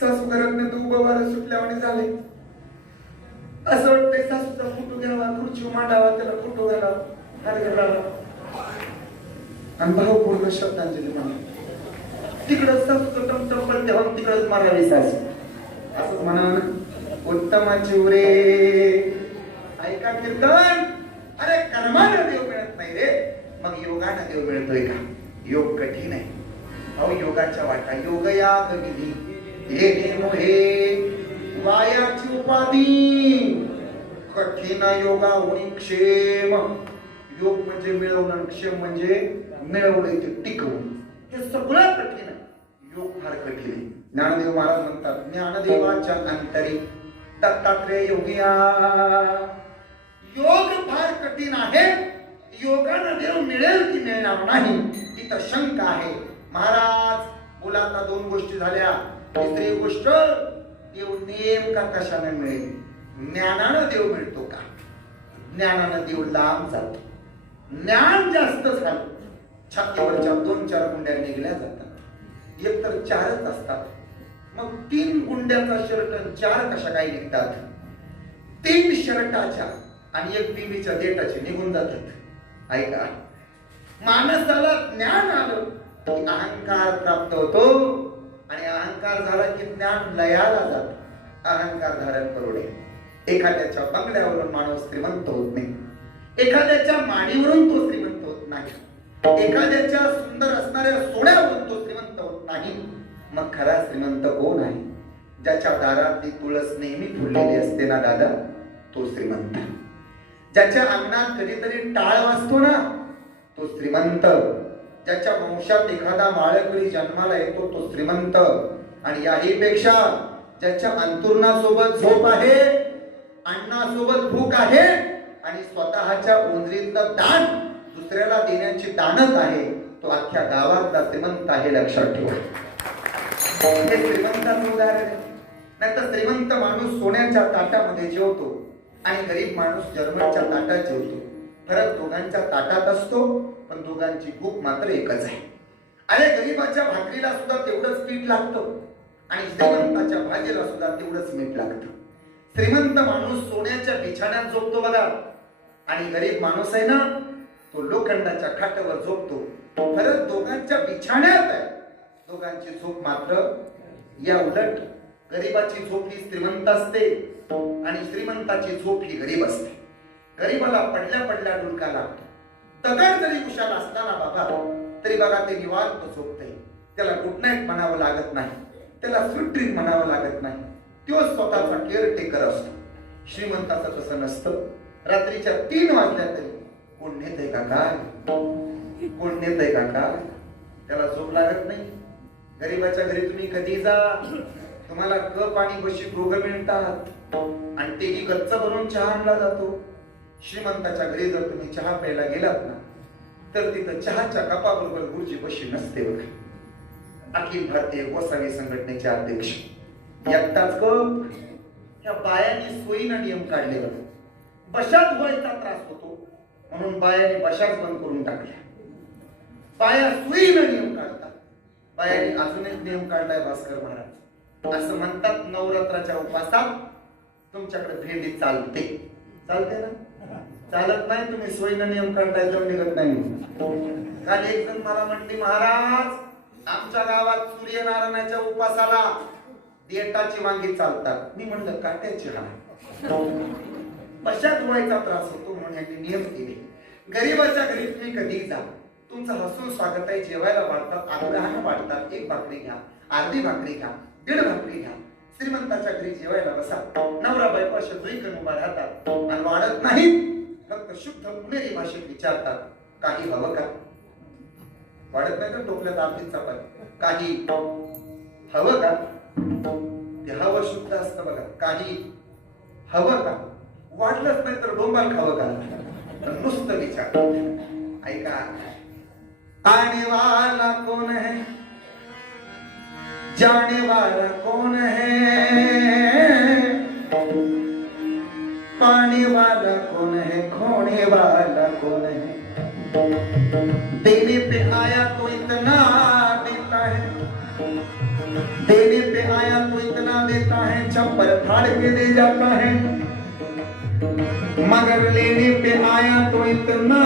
सासू घरात नाही तर उभं बाहेर सुटल्यावाने झाले. असं वाटतंय सासूचा फोटो घ्यावा, खुर्ची मांडावा, त्याला फोटो घालावा, हार घालावा. आणि भावपूर्ण शब्दांजली म्हणा. तिकडं सासू टमटम तेव्हा तिकडच मारावी सासू असंच म्हणा ना. उत्तमाची उरे ऐका कीर्तन. अरे कर्मानं देव मिळत नाही रे, मग योगानं देव मिळतोय का? योग कठीण आहे अहो. योगाच्या वाटा योग याग विधी हे मोहे वायाची उपाधी. कठीण योगा होई क्षेम. योग म्हणजे मिळवणं, क्षेम म्हणजे मिळवलं ते टिकवून. हे सगळं कठीण आहे. योग फार कठीण आहे. ज्ञानदेव महाराज म्हणतात ज्ञानदेवाच्या अंतरी दत्तात्रेय योगिया. योग फार कठीण आहे. योगानं देव मिळेल की मिळणार नाही तिथं शंका आहे. महाराज बोला आता दोन गोष्टी झाल्या. तिसरी गोष्ट देव नेमका कशाने मिळेल? ज्ञानानं देव मिळतो का? ज्ञानानं देव लांब जातो. ज्ञान जास्त झालं छातीवरच्या 2-4 गुंड्या निघल्या जातात. एक तर 4च असतात. मग 3 गुंड्याचा शर्ट 4 कशा काय निघतात? 3 शर्टाच्या आणि 1 बिबीच्या देटाचे निघून जातात. ऐका, माणसाला ज्ञान आलं की अहंकार प्राप्त होतो आणि अहंकार झाला की ज्ञान लयाला जातो. अहंकार धारण करू नये. एखाद्याच्या बंगल्यावरून माणूस श्रीमंत होत नाही. एखाद्याच्या माडीवरून तो श्रीमंत होत नाही. एखाद्याच्या सुंदर असणाऱ्या सोन्यावरून तो श्रीमंत होत नाही. मग खरा श्रीमंत कोण आहे? ज्याच्या दारातली तुळस नेहमी फुललेली असते ना दादा, तो श्रीमंत. ज्याच्या अंगणात कधीतरी टाळ वाजतो ना, तो श्रीमंत. ज्याच्या वंशात एखादा माळकरी जन्माला येतो, तो श्रीमंत. आणि याही पेक्षा ज्याच्या अंतुरणासोबत झोप आहे, अन्नासोबत भूक आहे आणि स्वतःच्या उंजरीतलं दान दुसऱ्याला देण्याची दानत आहे, तो अख्ख्या गावातला श्रीमंत आहे. लक्षात ठेवा. हे श्रीमंताचं उदाहरण आहे. नाहीतर श्रीमंत माणूस सोन्याच्या ताटामध्ये जेवतो आणि गरीब माणूस जर्मनच्या ताटात जेवतो. फरक दोघांच्या ताटात असतो, पण दोघांची भूक मात्र एकच आहे. अरे गरीबाच्या भाकरीला सुद्धा तेवढंच पीठ लागतं आणि श्रीमंताच्या भाजीला सुद्धा तेवढंच मीठ लागतं. श्रीमंत माणूस सोन्याच्या बिछाण्यात झोपतो बघा, आणि गरीब माणूस आहे ना, तो लोखंडाच्या खाटावर झोपतो. फरक दोघांच्या बिछाण्यात आहे, दोघांची झोप मात्र या उलट. गरीबाची झोप ही श्रीमंत असते आणि श्रीमंताची झोप ही गरीब असते. गरीबाला पडल्या पडल्या डुलका लागतो. दगड जरी कुशाल असला ना बाबा, तरी बघा ते निवांत झोपते. त्याला गुड नाईट म्हणावं लागत नाही, त्याला स्वीट ड्रीम म्हणावं लागत नाही. तो स्वतःचा केअरटेकर असतो. श्रीमंताचं तसं नसतं. रात्रीच्या 3 वाजल्या तरी कोण नेतंय का काय, कोण नेतंय का काय, त्याला झोप लागत नाही. गरीबाच्या घरी तुम्ही कधी जा, तुम्हाला कप आणि बशी दोघं मिळतात आणि तेही गच्च बनवून चहा आणला जातो. श्रीमंताच्या घरी जर तुम्ही चहा प्यायला गेलात ना, तर तिथं चहाच्या कपाबरोबर गुरुची बशी नसते बघा. अखिल भारतीय गोसावी संघटनेचे अध्यक्ष एकटाच कप. या बायांनी सोयीनं नियम काढले बघा. बशात व्हायचा त्रास होतो म्हणून बायांनी बशाच बंद करून टाकल्या. बाया सोयीनं नियम काढतात. बायांनी अजून एक नियम काढलाय भास्कर महाराज. असं म्हणतात नवरात्राच्या उपासात तुमच्याकडे भेंडी चालते. चालते ना? चालत नाही. तुम्ही सोयीनं नियम काढताय तर निघत नाही. काल एक जण मला म्हटली, महाराज आमच्या गावात सूर्यनारायणाच्या उपासाला देटाची वांगी चालतात. मी म्हणलं काट्याची. हा पश्चात व्हायचा त्रास होतो म्हणून यांनी नियम केले. गरीबाच्या घरी तुम्ही कधी जा, तुमचं हसून स्वागत आहे. जेवायला वाढतात, आग्रहानं वाढतात. 1 भाकरी घ्या, अर्धी भाकरी घ्या, 1.5 भाकरी घ्या. श्रीमंताच्या घरी जेवायला बसा. नवरा बायको अशा दुईकडून उभा राहतात आणि वाढत नाही. फक्त शुद्ध पुणेरी भाषेत विचारतात, काही हवं का? वाढत नाही तर टोपल्यात आपली चपाती. काही हवं का? ते हवं शुद्ध असतं बघा. काही हवं का? वाढलंच नाही तर डोंबाल खावं का? नुसतं विचार. ऐका, आने वाला कौन है, जाने वाला कौन है, पाने वाला कौन है, खोने वाला कौन है. देने पे आया तो इतना देता है, देने पे आया तो इतना देता है, छप्पर फाड़ के दे जाता है. मगर लेने पे आया तो इतना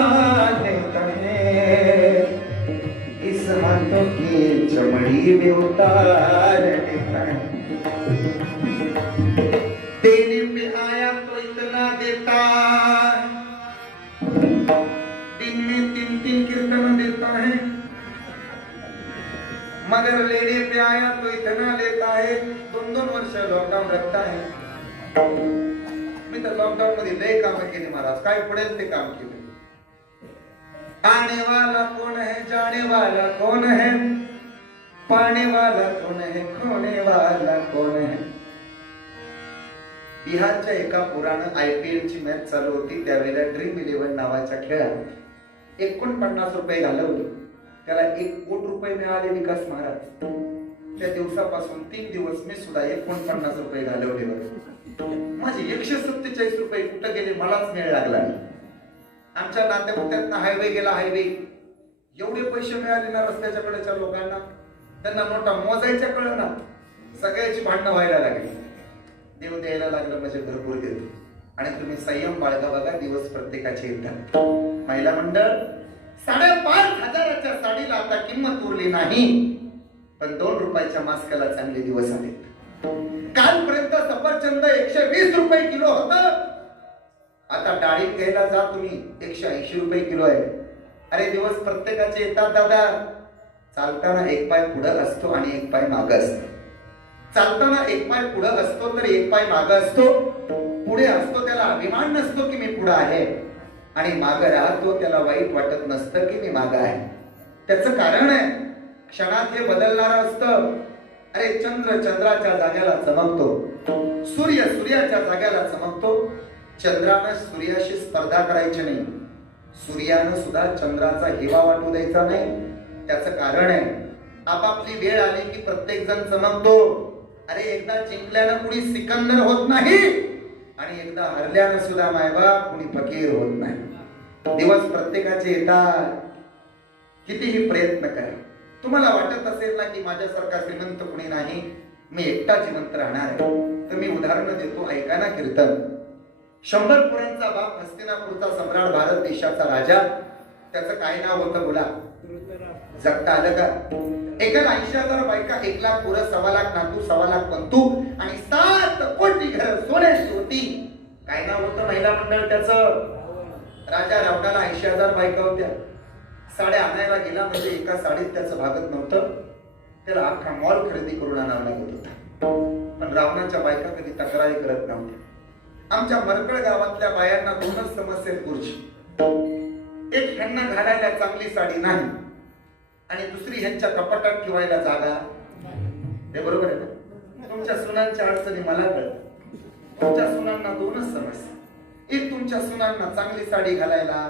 देता है, हाथों की चमड़ी में उतार देता है। देने पे आया तो इतना देता, दिन में 3-3 कीर्तन देता है, मगर लेने पे आया तो इतना लेता है, 2-2 वर्ष लॉकडाऊन रखता है। मी तर लॉकडाऊन मध्ये लय काम केली महाराज, काय पडेल ते काम केले। आने वाला कौन है, जाने वाला कौन है, पाने वाला कौन है, खोने वाला कौन है। बिहारच्या एका पुराण IPL ची मॅच चालू होती, त्यावेळेला ड्रीम 11 नावाच्या खेळात 49 रुपये घालवले, त्याला 1 कोटी रुपये मिळाले विकास महाराज। त्या दिवसापासून 3 दिवस मी सुद्धा 49 रुपये घालवले बरं। माझे 147 रुपये कुठे गेले मलाच मेळ लागला। आमच्या नात्यापुत्यातनं हायवे गेला, हायवे एवढे पैसे मिळाले ना रस्त्याच्या कडेच्या लोकांना, त्यांना नोटा मोजायच्या कळलं ना, सगळ्याची भांडणं व्हायला लागली। देव द्यायला लागलं म्हणजे भरपूर देतो, आणि तुम्ही संयम बाळगा बघा, दिवस प्रत्येकाचे येतात। महिला मंडळ 5,500च्या साडीला आता किंमत उरली नाही, पण 2 रुपयाच्या मास्काला चांगले दिवस आले। कालपर्यंत सफरचंद 120 रुपये किलो होतं, आता डाळिंब घ्यायला जा तुम्ही 180 रुपये किलो आहे। अरे दिवस प्रत्येकाचे येतात दादा। चालताना एक पाय पुढे असतो आणि एक पाय मागे असतो, चालताना एक पाय पुढे असतो तर एक पाय मागे असतो। पुढे असतो त्याला अभिमान नसतो की मी पुढे आहे, आणि मागे राहतो त्याला वाईट वाटत नसतं की मी मागे आहे। त्याचं कारण आहे क्षणात हे बदलणारं असतं। अरे चंद्र चंद्राच्या जाग्याला चमकतो, सूर्य सूर्याच्या जाग्याला चमकतो। चंद्रानं सूर्याशी स्पर्धा करायची नाही, सूर्यानं सुद्धा चंद्राचा हेवा वाटू द्यायचा नाही। त्याचं कारण आहे आपापली वेळ आली की प्रत्येक जण चमकतो। अरे एकदा जिंकल्यानं कुणी सिकंदर होत नाही, आणि एकदा हरल्यानं सुद्धा मायबाप कुणी फकीर होत नाही। दिवस प्रत्येकाचे येतात, कितीही प्रयत्न करा। तुम्हाला वाटत असेल ना की माझ्यासारखा श्रीमंत कुणी नाही, मी एकटा जिवंत राहणार आहे, तर मी उदाहरण देतो, ऐका ना कीर्तन। 100 पुऱ्यांचा बाप, हस्तिनापूरचा सम्राट, भारत देशाचा राजा, त्याचं काय नाव होतं बोला? जगता आलं का? एकाला 80,000 बायका, 1 लाख पुरं, 1.25 लाख नातू, 1.25 लाख पंतू, आणि 7 कोटी घर सोन्याची होती। काय नाव होतं महिला मंडळ त्याचं? राजा रावणाला 80,000 बायका होत्या, साड्या आणायला गेला म्हणजे एका साडीत त्याचं भागत नव्हतं, त्याला अख्खा मॉल खरेदी करून आणावा लागत होता। पण रावणाच्या बायका कधी तक्रारी करत नव्हत्या। आमच्या मरकळ गावातल्या बायांना 2च समस्या गुरुजी, एक ह्यांना घालायला चांगली साडी नाही, आणि दुसरी ह्यांच्या कपाटात ठेवायला जागा। हे बरोबर आहे ना? तुमच्या सुनांच्या अडचणी मला कळत। तुमच्या सुनांना 2च समस्या, एक तुमच्या सुनांना चांगली साडी घालायला,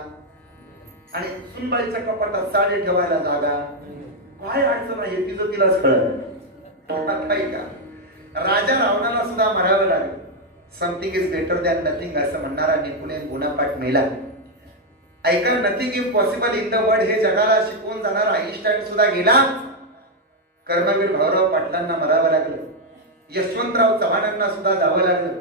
आणि सुनबाईच्या कपाटात साडी ठेवायला जागा। काय अडचण आहे तिचं तिलाच कळत नाही का? राजा रावणाला सुद्धा मरावं लागलं। Something is better than nothing असं म्हणणारा नेपोलियन बोनापार्ट मेला। ऐका, nothing impossible in the world हे जगाला शिकवून जाणारा आईन्स्टाईन सुद्धा गेला। कर्मवीर भाऊराव पाटलांना मरावं लागलं, यशवंतराव चव्हाणांना सुद्धा जावं लागलं,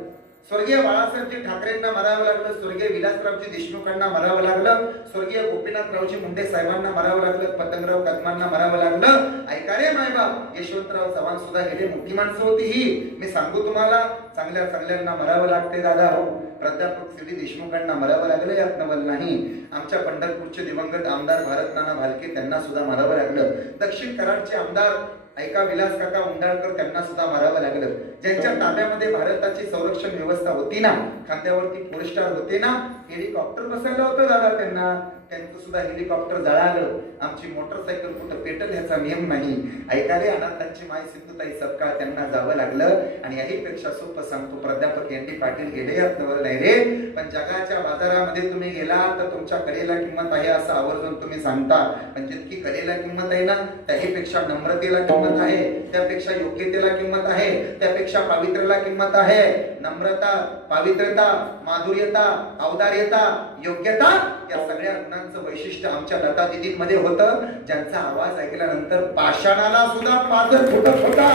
स्वर्गीय बाळासाहेबजी ठाकरेंना मरावं लागलं, स्वर्गीय विलासरावजी देशमुखांना मरावं लागलं, स्वर्गीय गोपीनाथरावजी मुंडे साहेबांना मरावं लागलं, पतंगराव कदमांना मरावं लागलं। ऐका रे मायबाप, यशवंतराव चव्हाण सुद्धा गेले, मोठी माणसं होती ही। मी सांगू तुम्हाला, चांगल्या चांगल्यांना मरावं लागते दादा हो। प्राध्यापक CD देशमुखांना मरावं लागलं यात नवल नाही। आमच्या पंढरपूरचे दिवंगत आमदार भारत नाना भालके, त्यांना सुद्धा मरावं लागलं। दक्षिण कराडचे आमदार ऐका विलास काका उंडाळकर, त्यांना सुद्धा मरावं लागलं। ज्यांच्या ताब्यामध्ये भारताची संरक्षण व्यवस्था होती ना, खांद्यावरती 4 स्टार होते ना, हेलिकॉप्टर बसायला होतं दादा त्यांना, त्यांचं सुद्धा हेलिकॉप्टर जळालं। आमची मोटरसायकल कुठं पेटल ह्याचा नियम नाही। ऐका रे, अनाथांची माय सिंधुताई सपकाळ, त्यांना जावं लागलं। आणि याहीपेक्षा सोपं सांगतो, प्राध्यापक ND पाटील गेले यात नवल नाही रे, पण जगाच्या बाजारामध्ये तुम्ही गेला तर तुमच्या कलेला किंमत आहे असं आवर्जून तुम्ही सांगता। पण जितकी कलेला किंमत आहे ना, त्याहीपेक्षा नम्रतेला किंमत आहे, त्यापेक्षा योग्यतेला किंमत आहे, त्यापेक्षा पावित्र्याला किंमत आहे। नम्रता, पावित्र्यता, माधुर्यता, औदार्यता, योग्यता या सगळ्या गुणांचं वैशिष्ट्य आमच्या लता दिदींमध्ये होतं, ज्यांचा आवाज ऐकल्यानंतर पाषाणाला सुद्धा पाजर फुटत होता।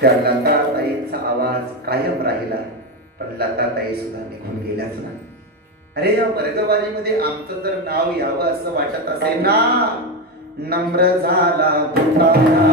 त्या लता ताईंचा आवाज कायम राहिला, पण लता ताई सुद्धा निघून गेल्याच नाही। अरे या वर्गवारीमध्ये आमचं जर नाव यावं असं वाटत असेल ना, नम्र झाला पुकारा,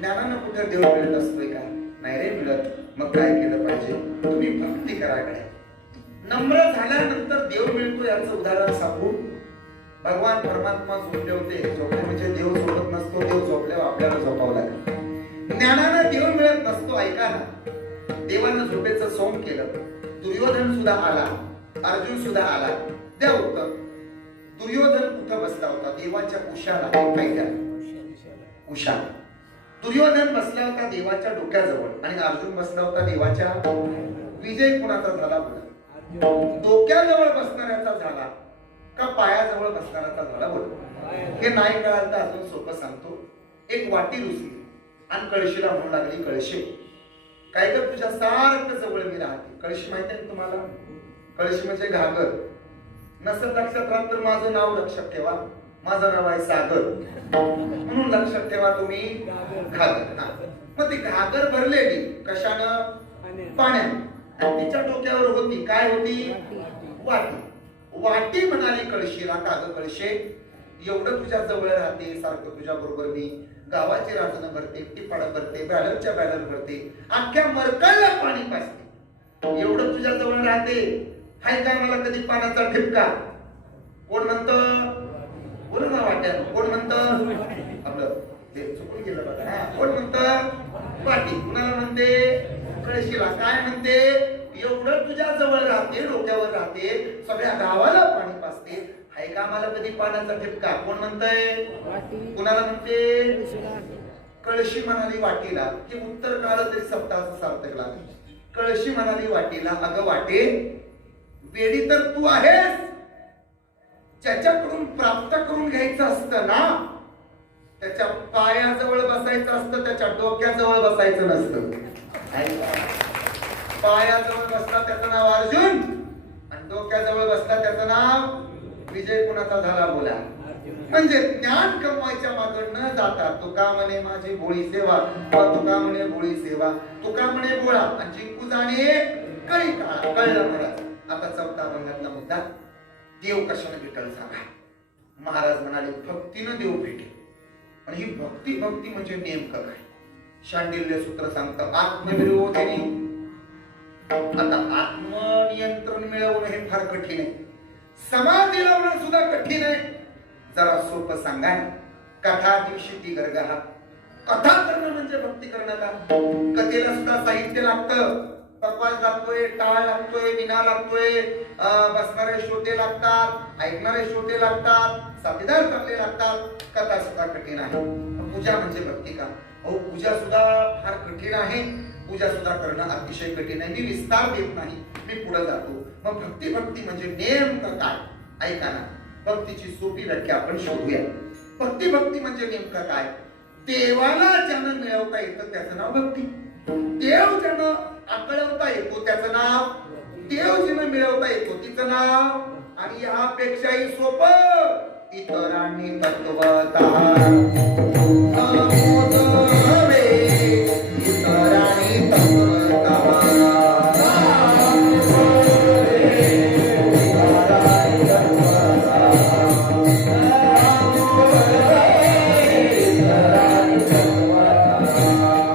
ज्ञानानं कुठे देव मिळत असतोय का? नाही रे मिळत. मग काय केलं पाहिजे? तुम्ही भक्ती कराकडे. नम्र झाल्यानंतर देव मिळतो याचं उदाहरण सांगू. भगवान परमात्मा झोपले होते. झोपले म्हणजे देव झोपत नसतो, देव झोपल्यावर आपल्याला झोपावं लागेल. ज्ञानानं देव मिळत नसतो. ऐका ना, देवानं झोपेचं सोंग केलं. दुर्योधन सुद्धा आला, अर्जुन सुद्धा आला. द्या उत्तर. दुर्योधन कुठं बसला होता? देवाच्या उशाला. माहिती आहे? उशा. दुर्योधन बसला होता देवाच्या डोक्याजवळ आणि अर्जुन बसला होता देवाच्या. विजय कुणाचा झाला? डोक्याजवळ बसणाऱ्याचा झाला का पायाजवळ बसणाऱ्याचा झाला? बोल. हे नाही कळालं तर अजून सोपं सांगतो. एक वाटी रुसली आणि कळशीला म्हणू लागली, कळशी काय तर तुझ्या सारखं जवळ मी राहते. कळशी माहिती आहे तुम्हाला? कळशी म्हणजे घागर. नसत लक्षात राहत तर माझं नाव लक्षात ठेवा. माझं नाव आहे सागर, म्हणून लक्षात ठेवा तुम्ही घागर. मग ती घागर भरलेली कशानं? पाण्यानं. आणि तिच्या डोक्यावर होती काय? होती वाटी. वाटी म्हणाली कळशीला, का ग कळशे एवढं तुझ्या जवळ राहते, सारखं तुझ्या बरोबर मी गावाची राजनं भरते, टिपाडं भरते, बॅलरच्या बॅलर भरते, अख्ख्या मरकळला पाणी पाजते, एवढं तुझ्या जवळ राहते, हाय काय मला कधी पाण्याचा ठिपका? कोण म्हणतं? बोलू ना वाट्या. कोण म्हणतं? आपलं ते चुकून गेलं बघा. कोण म्हणतं? वाटी. कुणाला म्हणते? कळशीला. काय म्हणते? एवढं तुझ्या जवळ राहते, डोक्यावर राहते, सगळ्या गावाला पाणी पाजते, हाय का मला कधी पाण्याचा ठिपका? कोण म्हणतंय? कुणाला म्हणते? कळशी म्हणाली वाटीला. हे उत्तर काळ तरी सप्ताहाचं सार्थक लागेल. कळशी म्हणाली वाटीला, अगं वाटे, वेडी तर तू आहेस. ज्याच्याकडून प्राप्त करून घ्यायचं असतं ना, त्याच्या पायाजवळ बसायचं असतं, त्याच्या डोक्याजवळ बसायचं नसतं. पायाजवळ बसला त्याचं नाव अर्जुन आणि डोक्याजवळ बसला त्याचं नाव विजय. कुणाचा झाला? बोला. म्हणजे ज्ञान कमवायच्या मागं न जाता तुका म्हणे माझी भोळी सेवा, तुका म्हणे भोळी सेवा, तुका म्हणे भोळा आणि जिंकू जाणे कळी काळा. कळलं महाराज. आता चौथा अभंगातला मुद्दा, देव कशाने भेटल सांगा. महाराज म्हणाले भक्तीनं देव भेटेल. आणि ही भक्ती म्हणजे नेमकं काय? शांडिल्य सूत्र सांगतं आत्मविरोधिनी. आता आत्मनियंत्रण मिळवणं हे फार कठीण आहे. समाधी लावणं सुद्धा कठीण आहे. जरा सोपं सांगा. कथा दिवशी ती गर्गा. कथा करणं म्हणजे भक्ती करणं का? कथेला सुद्धा साहित्य लागतं. पकवास लागतोय, टाळ लागतोय, विना लागतोय, बसणारे श्रोते लागतात, ऐकणारे श्रोते लागतात, साथीदार चांगले लागतात. कथा सुद्धा कठीण आहे. पूजा म्हणजे भक्ती का? अहो पूजा सुद्धा फार कठीण आहे. पूजा सुद्धा करणं अतिशय कठीण आहे. मी विस्तार देत नाही, मी पुढे जातो. मग भक्ती म्हणजे नेमकं काय? ऐका ना, भक्तीची सोपी व्याख्या आपण शोधूया. भक्ती म्हणजे नेमकं काय? देवाला ज्यानं मिळवता येतं त्याचं नाव भक्ती. देव ज्यानं आकळवता येतो त्याचं नाव. देव जिनं मिळवता येतो तिचं नाव. आणि यापेक्षाही सोपं इतरांनी तत्वता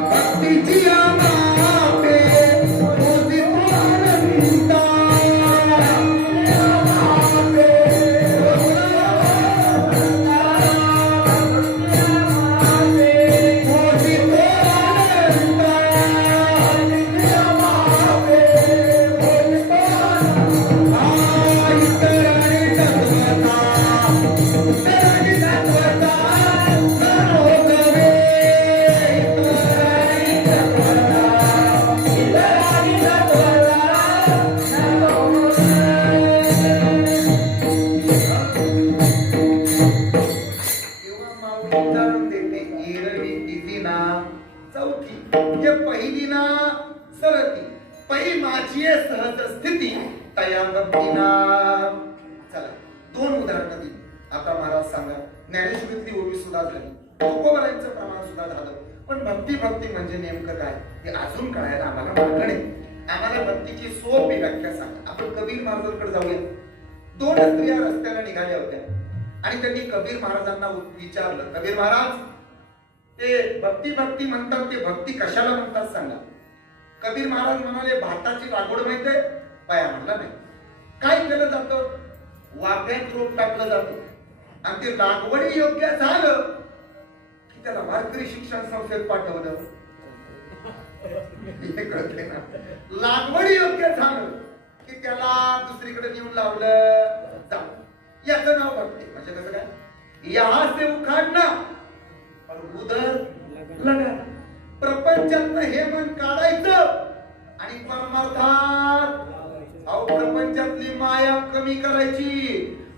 भक्तीची आता महाराज सांगा, ज्ञानेश्वरीतली ओवी सुद्धा झाली, तुकोबारायांचं प्रमाण सुद्धा झालं, पण भक्ती भक्ती म्हणजे नेमकं काय हे अजून कळायला आम्हाला मार्ग नाही. आम्हाला भक्तीची सोपी व्याख्या सांगा. आपण कबीर महाराजांकडे जाऊया. दोन स्त्रिया रस्त्याला निघाल्या होत्या आणि त्यांनी कबीर महाराजांना विचारलं, कबीर महाराज, ते भक्ती भक्ती म्हणतात, ते भक्ती कशाला म्हणतात सांगा. कबीर महाराज म्हणाले, भाताची लागवड माहित आहे? पाया म्हणला नाही. काय केलं जातं? वाफ्यात रोप टाकलं जातं आणि ते लागवडी योग्य झालं की त्याला वारकरी शिक्षण संस्थेत पाठवलं. कळते ना, लागवडी योग्य झालं की त्याला दुसरीकडे नेऊन लावलं जाऊ. याचं नाव भक्ती. म्हणजे कसं काय? यहाँ से उखाडना और उधर लगाना. प्रपंचातनं हे मन काढायचं आणि परमार्थात प्रपंचातली माया कमी करायची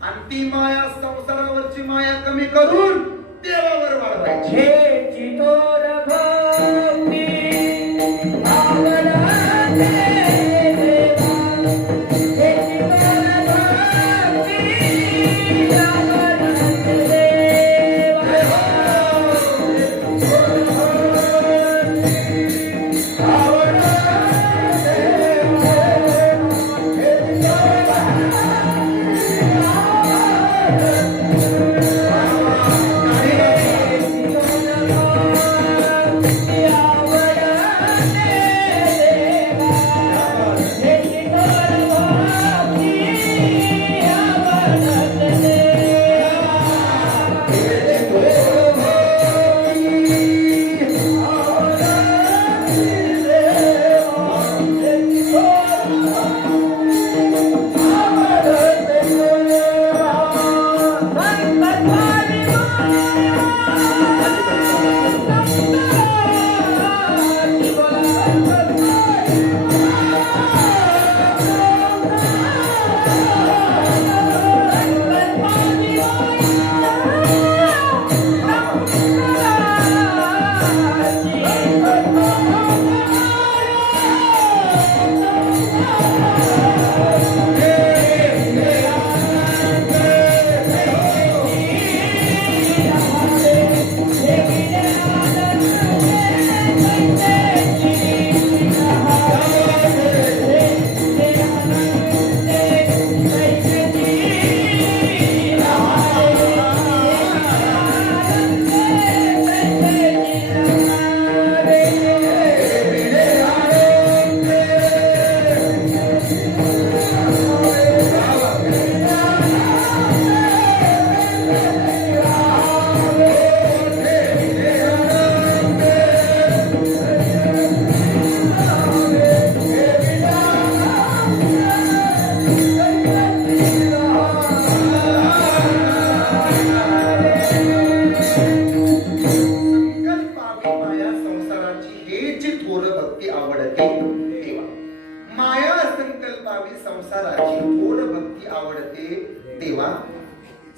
आणि ती माया संसारावरची माया कमी करून देवावर वाढवायची. हे चितोर भक्ती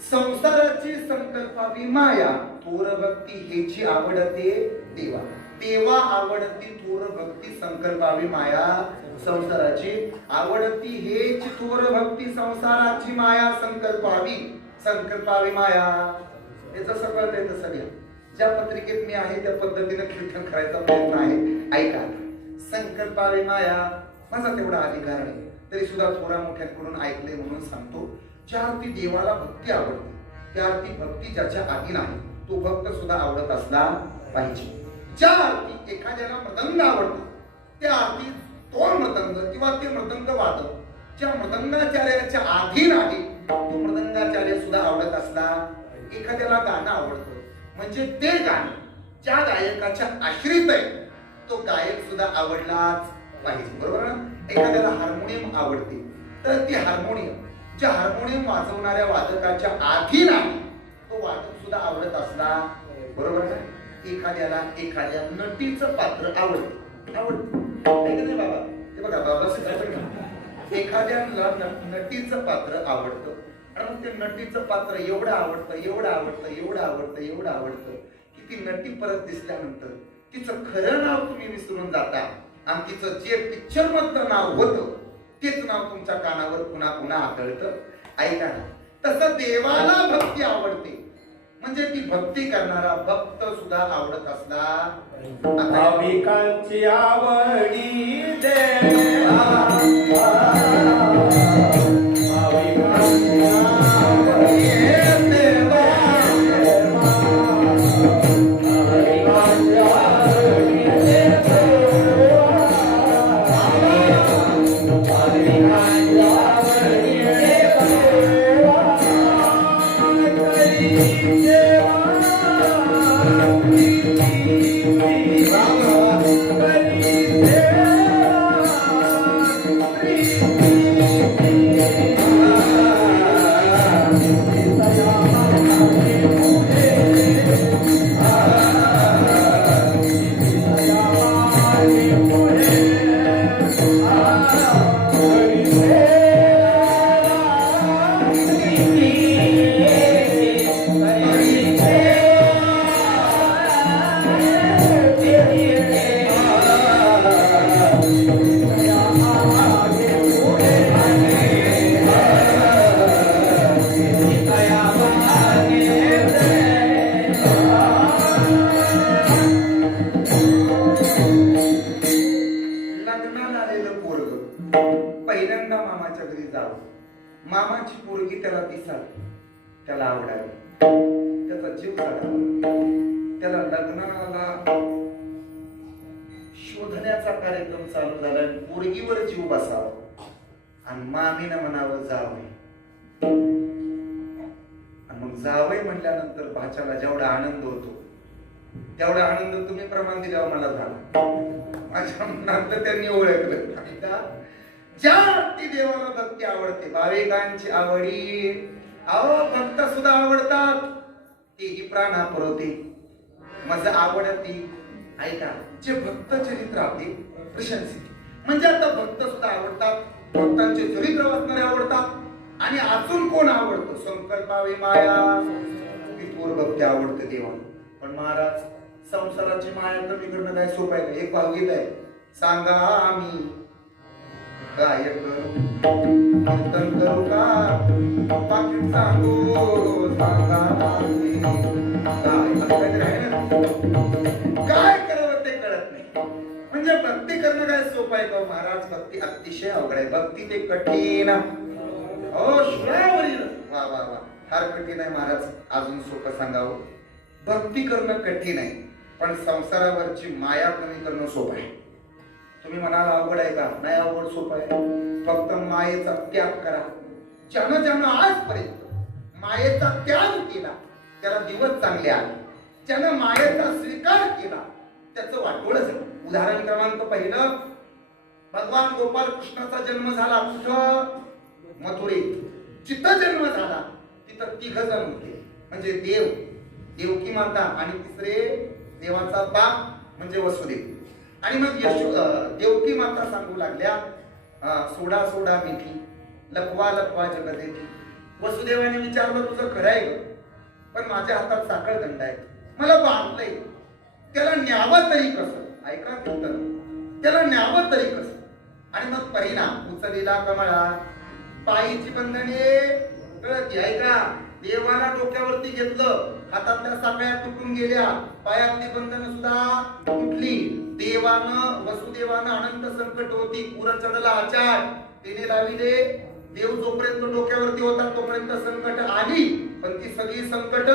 संसाराची संकल्पावी माया थोर भक्ती हेची आवडते देवा. देवा आवडती थोर भक्ती संकल्पावी माया संसाराची आवडती हेच थोर भक्ती संसाराची माया संकल्पावी माया. याचं सगळं ते तसं घ्या. ज्या पत्रिकेत मी आहे त्या पद्धतीने कीर्तन करायचा प्रयत्न आहे. ऐका. संकल्पावी माया माझा तेवढा अधिकार नाही, तरी सुद्धा थोडा मोठ्यांकडून ऐकले म्हणून सांगतो. ज्या अर्थी देवाला भक्ती आवडते त्या अर्थी भक्ती ज्याच्या आधी नाही तो भक्त सुद्धा आवडत असला पाहिजे. ज्या अर्थी एखाद्याला मृदंग आवडतो त्या अर्थी तो मृदंग किंवा ते मृदंग वादक ज्या मृदंगाचार्याच्या आधी नाही तो मृदंगाचार्य सुद्धा आवडत असला. एखाद्याला गाणं आवडतं म्हणजे ते गाणं ज्या गायकाच्या आश्रित आहे तो गायक सुद्धा आवडलाच पाहिजे. बरोबर ना? एखाद्याला हार्मोनियम आवडते तर ती हार्मोनियम ज्या हार्मोनियम वाजवणाऱ्या वादकाच्या आधी नाही तो वादक सुद्धा आवडत असला. बरोबर ना? एखाद्याला एखाद्या नटीचं पात्र आवडतं नाही बाबा. ते बघा बाबा, एखाद्याला नटीचं पात्र आवडतं आणि मग ते नटीचं पात्र एवढं आवडतं की ती नटी परत दिसल्यानंतर तिचं खरं नाव तुम्ही विसरून जाता आणि तिचं जे पिक्चर मधलं नाव होतं तेच नाव तुमच्या कानावर पुन्हा पुन्हा आदळतं. ऐका ना, तसं देवाला भक्ती आवडते. म्हणजे ती भक्ती करणारा भक्त सुद्धा आवडत असला. आता भाविकांची आवडी देवा, भाविकांची आवडी देवा, भाविकांची आवडी देवा, भाविकांची आवडी लग्नाला आलेलं पोरग पहिल्यांदा मामाच्या घरी जावं. मामाची पोरगी त्याला दिसावी, त्याला आवडावी, त्याचा जीव काढावा. त्याला लग्नाला शोधण्याचा कार्यक्रम चालू झाला. पोरगीवर जीव बसावा आणि मामीनं म्हणावं जावं. आणि मग जावई म्हटल्यानंतर भाच्याला जेवढा आनंद होतो तेवढा आनंद तुम्ही प्रमाण दिल्यावर मला झाला. माझ्या मनात त्यांनी ओळखलं ज्या ती देवाला भक्ती आवडते. भाविकांची आवडी, अहो भक्त सुद्धा आवडतात. तीही प्राणा पुरवते मज आवडती. ऐका, जे भक्त चरित्र आपले प्रशंसित, म्हणजे आता भक्त सुद्धा आवडतात. भक्तांचे चरित्र वाचणारे आवडतात. आणि अजून कोण आवडतो? संकल्पावे माया, विठोर भक्ती आवडते देवाला. पण महाराज, संसाराची माया कमी करणं काय सोपं आहे का? एक भावगीत आहे, सांगा आम्ही काय करू, कीर्तन करू का पाकिट सांगू, सांगा आम्ही काय करावं ते कळत नाही. म्हणजे भक्ती करणं काय सोपं आहे का महाराज? भक्ती अतिशय अवघड आहे. भक्ती ते कठीण, हो श्रावरील, वा वा वा, फार कठीण आहे महाराज. अजून सोपं सांगावं, भक्ती करणं कठीण आहे, पण संसारावरची माया कमी करणं सोपं आहे. तुम्ही म्हणाल अवघड आहे का? नाही, अवघड सोपं आहे. फक्त मायेचा त्याग करा. ज्यानं ज्यानं आजपर्यंत मायेचा त्याग केला त्याला दिवस चांगले आले. ज्यानं मायेचा स्वीकार केला त्याचं वाटोळ झालं. उदाहरण क्रमांक पहिलं, भगवान गोपाल कृष्णाचा जन्म झाला कुठं? मथुरेत. जिथं जन्म झाला तिथं 3 जण होते, म्हणजे देव, देवकी माता आणि तिसरे देवाचा बाप म्हणजे वसुदेव. आणि मग देवकी माता सांगू लागल्या, सोडा सोडा मिठी, लपवा लपवा जगदेती. वसुदेवाने विचारलं, तुझं खरं आहे ग, पण माझ्या हातात साखळ दंड आहे, मला बांधलंय, त्याला न्यावं तरी कसं? ऐका कीर्तन, त्याला न्यावं तरी कसं? आणि मग परिणाम, उचलीला कमळा, पायीची बंधने कळत. ऐका, देवाला डोक्यावरती घेतलं, हातातल्या साखळ्या तुटून गेल्या, पायातली बंधन सुद्धा तुटली. देवानं, वसुदेवानं अनंत संकट होती, पुर चढला आचार, तिने लाविले. देव जोपर्यंत डोक्यावरती होता तोपर्यंत संकट आली, पण ती सगळी संकट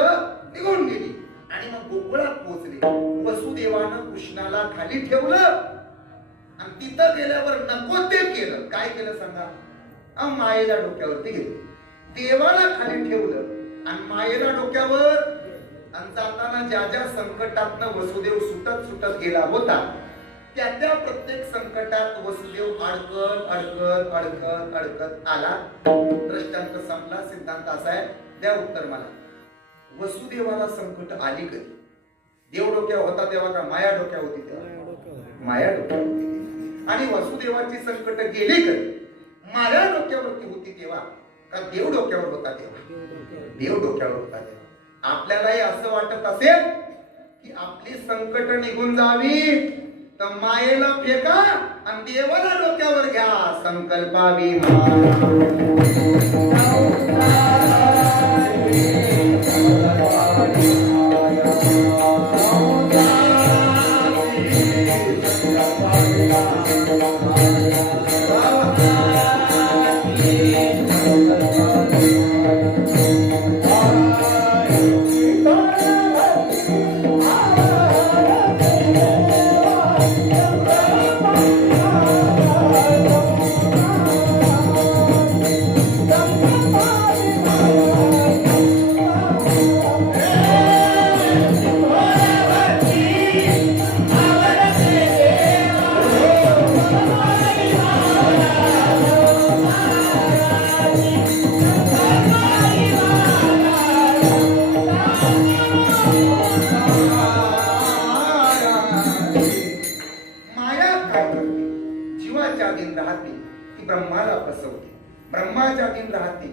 निघून गेली. आणि मग गोकुळात पोहोचले. वसुदेवानं कृष्णाला खाली ठेवलं आणि तिथं गेल्यावर नको ते केलं. काय केलं सांगा? मायेला डोक्यावरती घेतलं, देवाला खाली ठेवलं आणि मायेला डोक्यावर. आणि जाताना ज्या ज्या संकटातनं वसुदेव सुटत सुटत गेला होता त्या त्या प्रत्येक संकटात वसुदेव अडकत अडकत अडकत अडकत आला. दृष्टांत संपला. सिद्धांत असा आहे, द्या उत्तर मला. वसुदेवाला संकट आली कधी? देव डोक्यावर होता तेव्हा का माया डोक्यावर होती तेव्हा? माया डोक्यावर होती. आणि वसुदेवाची संकट गेली कधी? माया डोक्यावरती होती तेव्हा का देव डोक्यावर होता तेव्हा? देव डोक्यावर होता तेव्हा. आपल्यालाही असं वाटत असेल की आपली संकट निघून जावी तर मायेला फेका आणि देवाला डोक्यावर घ्या. संकल्पावी माया काय करते? जीवाच्या अधीन राहते ती ब्रह्माला फसवते. ब्रह्माच्या अधीन राहते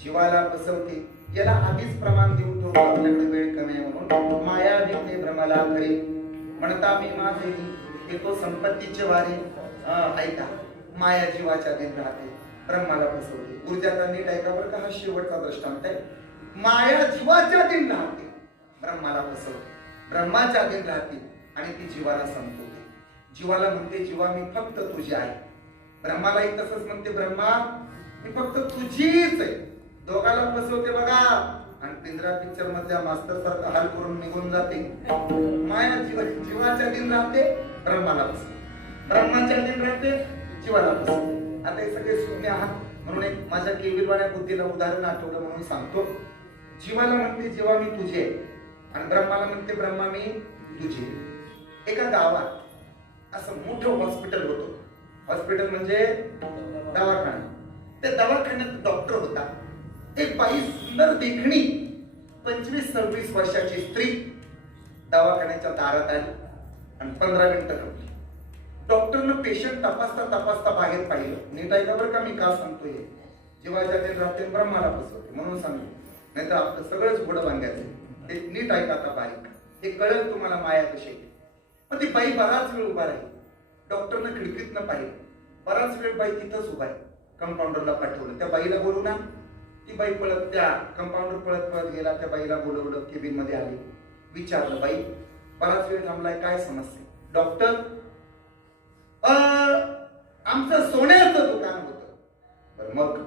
जीवाला फसवते. याला आधीच प्रमाण देऊन तो आपल्याकडे वेळ कमी आहे म्हणून माया देते भ्रमाला खरे. म्हणता मी माझे येतो संपत्तीचे वारे. ऐका, माया जीवाच्या अधीन राहते, ब्रह्माला फसवते. ऊर्जाचा नीट ऐका बरं का, हा शेवटचा दृष्टांत आहे. माया जीवाच्या अधीन राहते, ब्रह्माला फसवते. ब्रह्माच्या अधीन राहते आणि ती जीवाला संपवते. जीवाला म्हणते जीवा मी फक्त तुझी आहे. ब्रह्मालाही तसंच म्हणते ब्रह्मा मी फक्त तुझीच आहे. दोघाला फसवते बघा. आणि पिंजरा पिक्चर मधल्या मास्तर सारखं हाल करून निघून जाते. माया जीवाच्या अधीन राहते, ब्रह्माला फसवते. ब्रह्माच्या अधीन राहते, जीवाला फसवते. आता हे सगळे शून्य आहात म्हणून एक माझ्या केविलवाण्या बुद्धीला उदाहरण आठवलं म्हणून सांगतो. जीवाला म्हणते जीवा मी तुझी आहे आणि ब्रह्माला म्हणते ब्रह्मा मी तुझी. एका गावात असं मोठं हॉस्पिटल होतं. हॉस्पिटल म्हणजे दवाखाना. त्या दवाखान्यात डॉक्टर होता. एक बाई सुंदर देखणी 25-26 वर्षाची स्त्री दवाखान्याच्या दारात आली आणि 15 मिनिटं थांबली. डॉक्टरनं पेशंट तपासता तपासता बाहेर पाहिलं. नीट ऐका बरं का मी का सांगतोय. जीवाच्या अधीन राहते, ब्रह्माला फसवते म्हणून सांगतो, नाही तर आपलं सगळंच घोडं बांधायचं. ते नीट ऐका आता बारीक, हे कळेल तुम्हाला माया कशी आहे. पण ती बाई बराच वेळ उभा राहिली. डॉक्टरनं खिडकीतनं पाहिलं. बराच वेळ बाई तिथंच उभा आहे. कंपाऊंडरला पाठवलं, त्या बाईला बोलू ना. ती बाई पळत त्या कंपाऊंडर पळत पळत गेला. त्या बाईला बोलवलं, केबिन मध्ये आली. विचारलं बाई बराच वेळ थांबलाय, काय समस्या? डॉक्टर आमचं सोन्याचं दुकान होतं. बरं मग?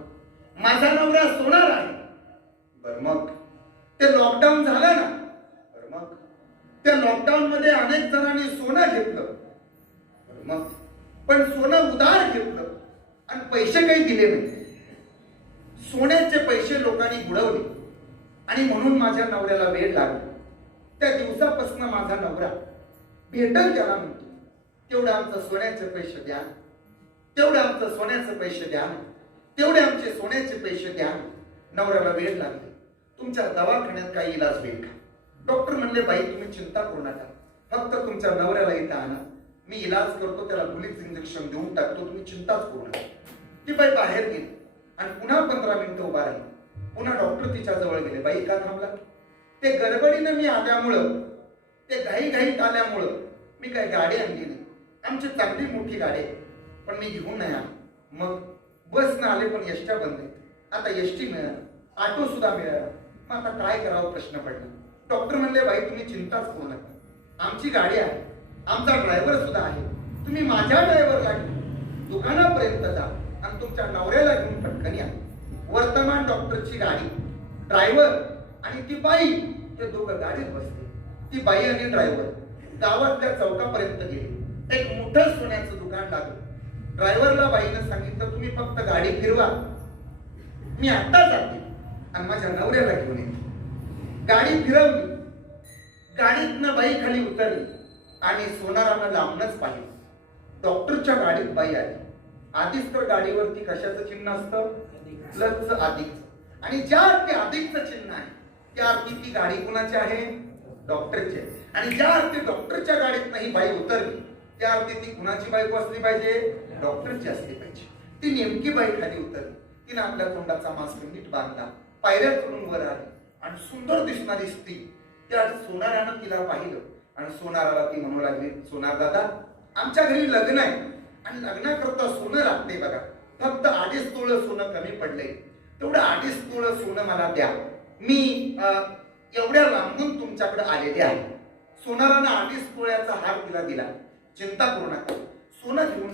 माझा नवरा सोनार आहे. बरं मग? ते लॉकडाऊन झालं ना. बरं मग? त्या लॉकडाऊन मध्ये अनेक जणांनी सोनं घेतलं. बरं मग? पण सोनं उधार घेतलं आणि पैसे काही दिले नाही. सोन्याचे पैसे लोकांनी बुडवले आणि म्हणून माझ्या नवऱ्याला वेळ लागला. त्या दिवसापासून माझा नवरा भेटल त्याला म्हणतो तेवढे आमचं सोन्याचे पैसे द्या, तेवढे आमचं सोन्याचे पैसे द्या, तेवढे आमचे सोन्याचे पैसे द्या. नवऱ्याला वेळ लागले. तुमच्या दवाखान्यात काही इलाज होईल का? डॉक्टर म्हणले बाई तुम्ही चिंता करू नका, फक्त तुमच्या नवऱ्याला इथं आणा, मी इलाज करतो, त्याला गुलीचं इंजेक्शन देऊन टाकतो, तुम्ही चिंताच करू नका. ती बाई बाहेर गेली आणि पुन्हा 15 मिनिटं उभा राहिली. पुन्हा डॉक्टर तिच्या जवळ गेले. बाई का थांबला? ते गडबडीनं मी आल्यामुळं, ते घाईघाईत आल्यामुळं मी काही गाडी आणली नाही. आमची चांगली मोठी गाडी आहे पण मी घेऊन नाही आलो. मग बस न आले पण एसट्या बंद आहेत. आता एसटी मिळालं, ऑटो सुद्धा मिळाला. मग आता काय करावं प्रश्न पडला. डॉक्टर म्हणले बाई तुम्ही चिंताच करू नका, आमची गाडी आहे, आमचा ड्रायव्हर सुद्धा आहे. तुम्ही माझ्या ड्रायव्हरला घेऊन दुकानापर्यंत जा आणि तुमच्या नवऱ्याला घेऊन पटकन या. वर्तमान डॉक्टरची गाडी, ड्रायव्हर आणि ती बाई ते दोघं गाडीत बसले. ती बाई आणि ड्रायव्हर गावातल्या चौकापर्यंत गेले. एक मोठं सोन्याचं दुकान लागलं. ड्रायव्हरला बाईनं सांगितलं तुम्ही फक्त गाडी फिरवा, मी आता जाते आणि माझ्या नवऱ्याला घेऊन येते. गाडी फिरवली. गाडीतनं बाई खाली उतरली आणि सोनारानं लांबनच पाहिलं. डॉक्टरच्या गाडीत बाई आली. आधीच तर गाडीवरती कशाचं चिन्ह असतं? प्लसचं, अधिकचं. आणि ज्या अर्थी अधिकचं चिन्ह आहे त्या अर्थी ती गाडी कुणाची आहे? डॉक्टरची आहे. आणि ज्या अर्थी डॉक्टरच्या गाडीत नाही बाई उतरली त्या अर्थी ती कुणाची बायको असली पाहिजे? डॉक्टरची असली पाहिजे. ती नेमकी बाई खाली उतरली. तिने आपल्या तोंडाचा मास्क नीट बांधला, पायऱ्या चढून वर आली आणि सुंदर दिसणारी स्त्री त्या सोनारानं तिला पाहिलं आणि सोनाराला ती म्हणू लागली, सोनार दादा आमच्या घरी लग्न आहे आणि लग्नाकरता सोनं लागते बघा, फक्त 2.5 तोळं सोनं कमी पडलंय, तेवढं 2.5 तोळं सोनं मला द्या, मी एवढ्या लांबून तुमच्याकडे आलेले आहे. सोनारानं 2.5 तोळ्याचा हार तिला दिला. चिंता करू नका, सोनं घेऊन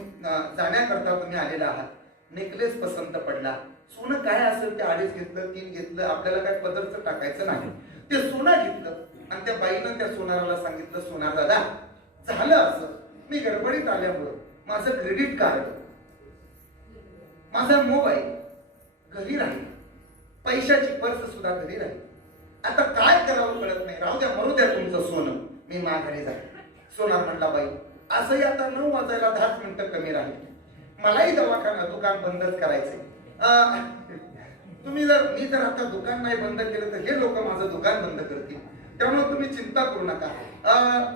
जाण्याकरता तुम्ही आलेला आहात. नेकलेस पसंत पडला, सोनं काय असेल ते 2.5 घेतलं, 3 घेतलं, आपल्याला काय पदरचं टाकायचं नाही. ते सोनं घेतलं आणि त्या बाईनं त्या सोनाराला सांगितलं, सोनार दादा झालं असं, मी गडबडीत आल्यामुळं माझं क्रेडिट कार्ड, माझा मोबाईल घरी राहील, पैशाची पर्स सुद्धा घरी राहील. आता काय करावं कळत नाही. राहू द्या, मरू द्या तुमचं सोनं, मी माघारी जाईल. सोनार म्हणला, बाई असंही आता 9 वाजायला 10 मिनिटं कमी राहील, मलाही दवाखाना दुकान बंदच करायचंय. मी जर आता दुकान नाही बंद केलं तर हे लोक माझं दुकान बंद करतील, त्यामुळे तुम्ही चिंता करू नका.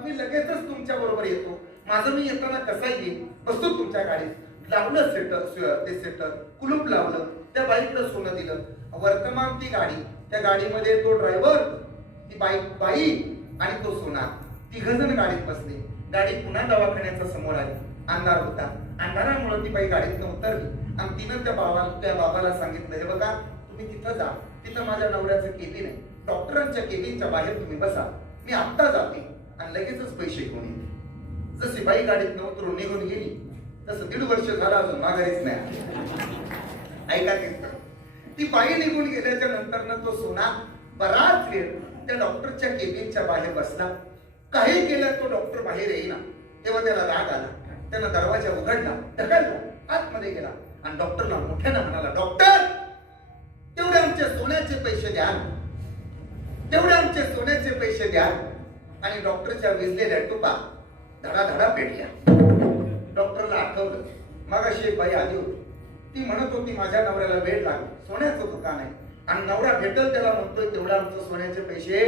मी लगेचच तुमच्या बरोबर येतो. माझं मी येताना कसा येईल, बसतो तुमच्या गाडीत. लावलं सेटर, कुलूप लावलं, त्या बाईकडे सोनं दिलं. वर्तमान ती गाडी, त्या गाडीमध्ये तो ड्रायव्हर, ती बाई आणि तो सोनार, 3 जण गाडीत बसले. गाडी पुन्हा दवाखान्याच्या समोर आली. अंधार होता. अंधारामुळे ती बाई गाडीतनं उतरली आणि तिनं त्या बाबाला सांगितलं, हे बघा तुम्ही तिथं जा, तिथं माझ्या नवऱ्याचं केबिन आहे, डॉक्टरांच्या केबिनच्या बाहेर तुम्ही बसा, मी आत्ता जाते आणि लगेचच पैसे घेऊन येते. जशी बाई गाडीतनं उतरून निघून गेली तसं 1.5 वर्ष झालं अजून माघारीच नाही. ऐका ती बाई निघून गेल्याच्या नंतर तो सोना बराच वेळ त्या डॉक्टरच्या केबिनच्या बाहेर बसला. काही केलं तो डॉक्टर बाहेर येईना. तेव्हा त्याला राग आला. त्यानं दरवाजा उघडला, ढकलला, आतमध्ये गेला आणि डॉक्टरला मोठ्यानं म्हणाला, डॉक्टर तेवढे आमचे सोन्याचे पैसे द्या, तेवढे आमचे सोन्याचे पैसे द्या. आणि डॉक्टरच्या विजलेल्या टुपा धडाधडा पेटल्या. डॉक्टरला आठवलं, मगाशी एक बाई आली होती, ती म्हणत होती माझ्या नवऱ्याला वेळ लागला, सोन्याचं दुकान आहे आणि नवरा भेटल त्याला म्हणतोय तेवढं आमचं सोन्याचे पैसे.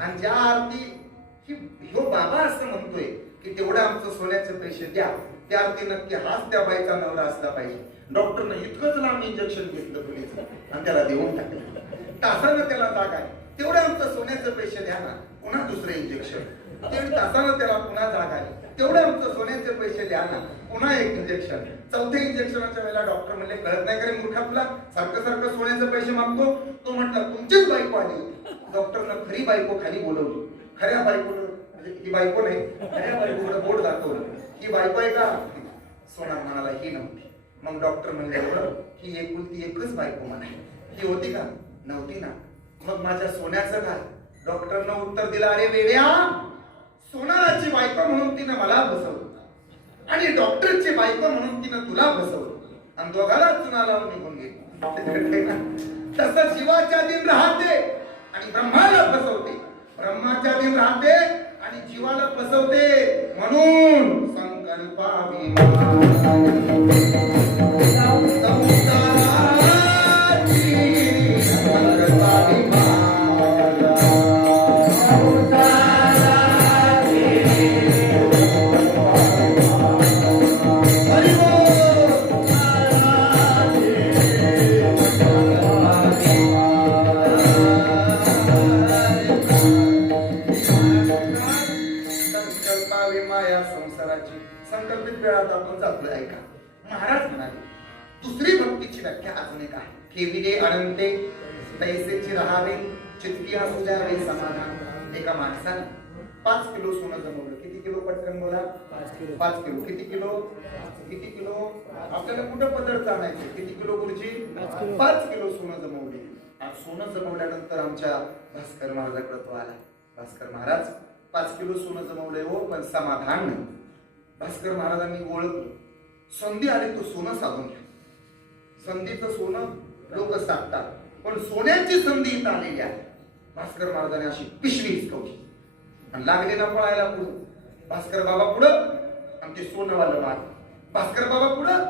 आणि ज्या आरती ह्यो बाबा असं म्हणतोय की तेवढं आमचं सोन्याचे पैसे द्या, त्या अर्थी नक्की हाच त्या बाईचा नवरा असला पाहिजे. डॉक्टरनं इतकंच लांब इंजेक्शन घेतलं पुलीचं आणि त्याला देऊन टाकलं. तासानं त्याला जाग आली, तेवढं आमचं सोन्याचे पैसे द्या ना. पुन्हा दुसरं इंजेक्शन. 1.5 तासानं त्याला पुन्हा जाग आली, तेवढे आमचं सोन्याचे पैसे द्या ना. पुन्हा एक इंजेक्शन. 4थ्या इंजेक्शनाच्या वेळेला डॉक्टर म्हणले, कळत नाही का मूर्खा तुला, सारखं सारखं सोन्याचे पैसे मागतो. तो म्हटला, तुमचीच बायको आली होती. डॉक्टरनं खरी बायको खाली बोलवली. खऱ्या बायकोनं, म्हणजे ही बायको नाही, खऱ्या बायकोनं बोट दाखवलं, ही बायको आहे का. सोनार म्हणाला, ही नव्हती. मग डॉक्टर म्हणले, ही एकुलती एकच बायको म्हणा, ही होती का, नव्हती ना. मग माझ्या सोन्याचं काय. डॉक्टरनं उत्तर दिलं, अरे वेड्या, सोनाराची बायको म्हणून तिनं मला बसवलं आणि डॉक्टरची बायको म्हणून तिनं तुला बसवलं आणि दोघाला चुना लावून निघून गेली. तसं जीवाच्या दिन राहते आणि ब्रह्माला फसवते, ब्रह्माच्या दिन राहते आणि जीवाला फसवते. म्हणून संकल्पित वेळात आपण जातोय. ऐका, महाराज म्हणाले, दुसरी भक्तीची व्याख्या अजून एक आहे. ठेविले अनंते तैसेची राहावे, चित्ती असू द्यावे समाधान. एका माणसाने 5 किलो सोनं जमवलं. किती किलो, पटकन बोला. 5 किलो. किती किलो, किती किलो. आपल्याला कुठं पदार्थ आणायचे, किती किलो गुरुजी, 5 किलो सोनं जमवले. आणि सोनं जमवल्यानंतर आमच्या भास्कर महाराजाकडे तो आला. भास्कर महाराज 5 किलो सोनं जमवलंय हो, पण समाधान नाही. भास्कर महाराजांनी ओळखलं, संधी आली तो सोनं साधून घ्या. संधीचं सोनं लोक साधतात, पण सोन्याची संधी इथं आलेली आहे. भास्कर महाराजांनी अशी पिशवी हिसकवली आणि लागले ना पळायला पुढं. भास्कर बाबा पुढं आणि ते सोनंवालं माग. भास्कर बाबा पुढं,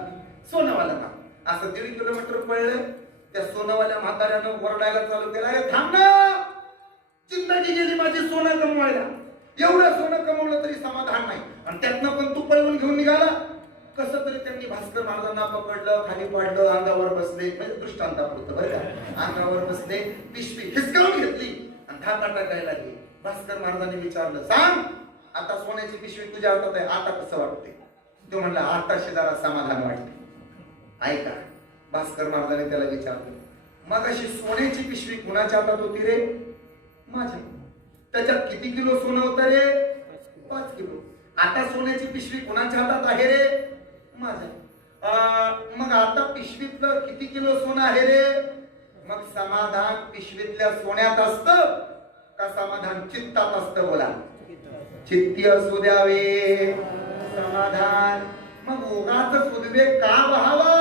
सोनंवालं माग. असं 1.5 किलोमीटर पळलं. त्या सोनंवाल्या म्हाताऱ्यानं ओरडायला चालू केला, अरे थांब ना, जिंदगी गेली माझी सोनं कमवायला. एवढं सोनं कमवलं तरी समाधान नाही आणि त्यातनं पण तू पळवून घेऊन निघाला. कसं तरी त्यांनी भास्कर महाराजांना पकडलं, खाली पाडलं, अंगावर बसले. म्हणजे दृष्टांतापुरतं बरं का, अंगावर बसले, पिशवी हिसकावून घेतली आणि धाका टाकायला लागली. भास्कर महाराजांनी विचारलं, सांग आता सोन्याची पिशवी तुझ्या हातात आहे, आता कसं वाटते. तो म्हणला, आताशी जरा समाधान वाटते. ऐका, भास्कर महाराजांनी त्याला विचारलं, मग अशी सोन्याची पिशवी कुणाच्या हातात होती रे. माझ्या. त्याच्यात किती किलो सोनं होतं रे. 5 किलो. आता सोन्याची पिशवी कुणाच्या हातात आहे रे. माझ्या. मग आता पिशवीतलं किती किलो सोनं आहे रे? मग समाधान पिशवीतल्या सोन्यात असतं का समाधान चित्तात असतं? बोला. चित्ती असू द्यावे समाधान. मग उगाच उद्वेग का व्हावा?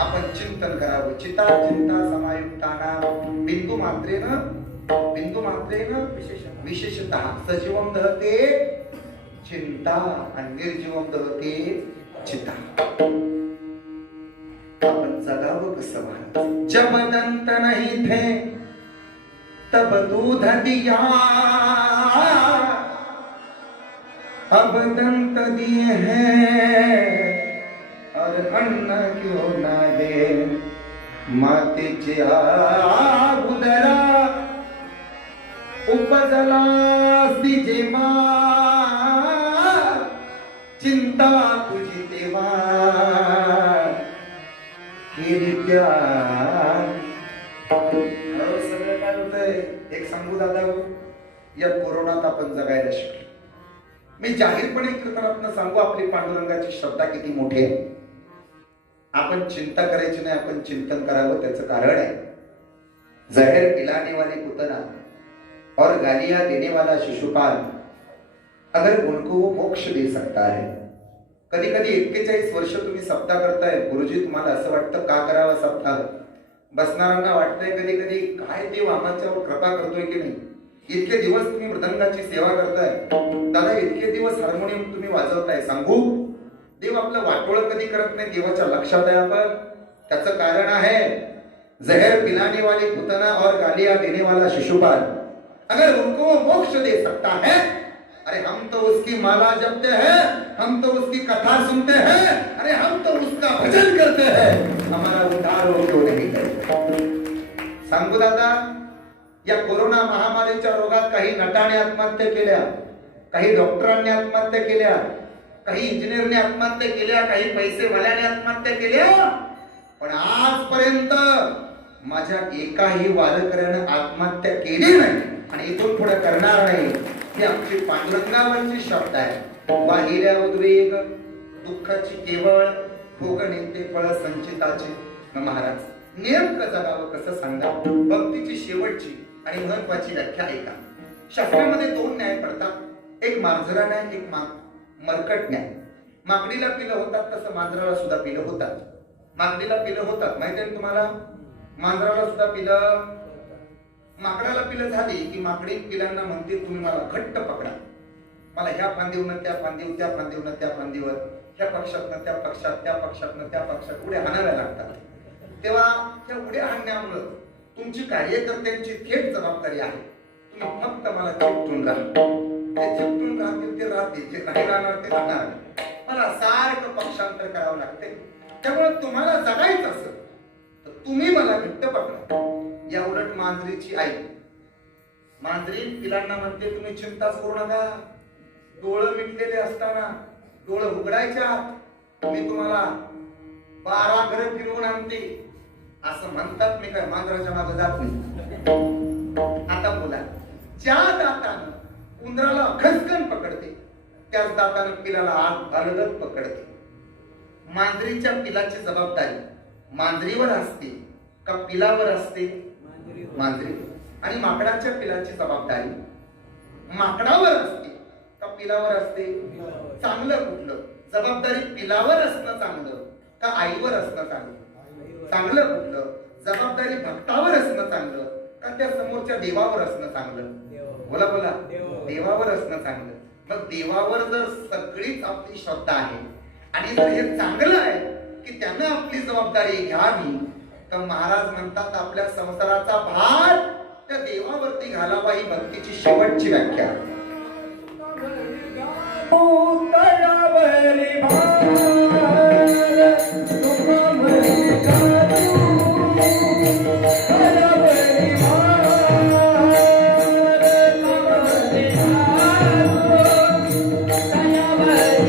आपण चिंतन करावं. चिता चिंता समायुक्तानां बिंदू मात्रेन विशेषतः सजीवम दहते चिंता आणि निर्जीवम दहते चिता. आपण जगावं कसं महाराज? जब दंत नहीं थे तब दूध दिया, अब दंत दिए हैं और अन्न क्यों ना दे. मातेचे उदरा उपजला तिचे मा, चिंता तुझी तेव्हा किरित्या. सगळं काय होतंय एक सांगू दादा, या कोरोनात आपण जगायला शिकलो. मी जाहीरपणे कीर्तनातून सांगू, आपली पांडुरंगाची श्रद्धा किती मोठी आहे. आपण चिंता करायची नाही, आपण चिंतन करावं. त्याचं कारण आहे, जहर पिलाने वाली पुतना और गालियां देने वाला शिशुपाल अगर उनको वो मोक्ष दे सकता है. कधी कधी 41 वर्ष तुम्ही सप्ताह करताय गुरुजी, तुम्हाला असं वाटतं का करावा सप्ताह? बसणाऱ्यांना वाटतंय कधी कधी काय देव आमच्यावर कृपा करतोय की नाही. इतके दिवस तुम्ही मृदंगाची सेवा करताय दादा, इतके दिवस हार्मोनियम तुम्ही वाजवताय. सांगू, देव आपलं वाटोळ कधी करत नाही, देवाच्या लक्षात आहे आपण. त्याचं कारण आहे, जहर पिलाने वाली पुतना और गालियां देने वाला शिशुपाल अगर उनको मोक्ष दे सकता है, अरे हम तो उसकी माला जपते हैं, हम तो उसकी कथा सुनते हैं, अरे हम तो उसका भजन करते हैं, हमारा उद्धार हो क्यों नहीं करते? सांगू दादा, या कोरोना महामारीच्या रोगात काही नटाने आत्महत्या केल्या, काही डॉक्टरांनी आत्महत्या केल्या, काही इंजिनियरने आत्महत्या केल्या, काही पैसेवाल्याने आत्महत्या केल्या, पण आजपर्यंत माझ्या एकाही वारकऱ्यानं आत्महत्या केली नाही आणि इथून पुढे करणार नाही. ही आमची पांडुरंगावरची शब्द आहे. वाहिल्या उद्वेग दुःखाची केवळ भोगणेते फळ संचिताचे. महाराज, नेमकं जगावं कसं सांगा? भक्तीची शेवटची आणि महत्वाची व्याख्या ऐका. शास्त्रामध्ये 2 न्याय पडतात, एक मांजरा न्याय, एक मरकट न्याय. माकडीला पिलं होतात तसं मांजराला सुद्धा पिलं होतात. माकडीला पिलं होतात माहिती आहे तुम्हाला, मांजराला सुद्धा पिलं माकडाला पिलं झाली की माकडी पिलांना म्हणते तुम्ही मला घट्ट पकडा, मला ह्या फांदीवरनं त्या फांदीवर, त्या फांदीवरनं त्या फांदीवर, ह्या पक्षातनं त्या पक्षात, त्या पक्षातनं त्या पक्षात उड्या हाणाव्या लागतात. तेव्हा त्या उड्या हाणण्यामुळं तुमची कार्यकर्त्यांची थेट जबाबदारी आहे. तुम्ही फक्त मला चिपटून राहा, ते चिपटून राहतील ते राहतील, जे नाही राहणार ते राहणार. मला सारखं पक्षांतर करावं लागते. त्यामुळे तुम्हाला जगायचं असेल तर तुम्ही मला घट्ट पकडा. या उलट मांजरीची आई, मांजरी पिलांना म्हणते तुम्ही चिंताच करू नका, डोळं मिटलेले असताना डोळं उघडायच्या, मी तुम्हाला 12 घरं फिरवून आणते असं म्हणतात. मी काय मांजराच्या मागे जात नाही. आता बोला, ज्या दातानं उंदराला खसकन पकडते त्याच दातानं पिलाला आत घालत पकडते. मांजरीच्या पिलाची जबाबदारी मांजरीवर असते का पिलावर असते? मांजरीवर. आणि माकडाच्या पिलाची जबाबदारी माकडावर असते का पिलावर असते? चांगलं कुठलं? जबाबदारी पिलावर असणं चांगलं का आईवर असणं चांगलं? चांगलं कुठलं? जबाबदारी भक्तावर असणं चांगलं का त्या समोरच्या देवावर असणं चांगलं? बोला बोला, देवावर असणं चांगलं. मग देवावर जर सगळीच आपली श्रद्धा आहे आणि जर हे चांगलं आहे की त्यानं आपली जबाबदारी घ्यावी, तर महाराज म्हणतात आपल्या संसाराचा भार त्या देवावरती घालावा. ही भक्तीची शेवटची व्याख्या. तळावरी भार तुकावरी काजू, तळावरी भार तुकावरी काजू, तळावरी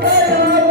भार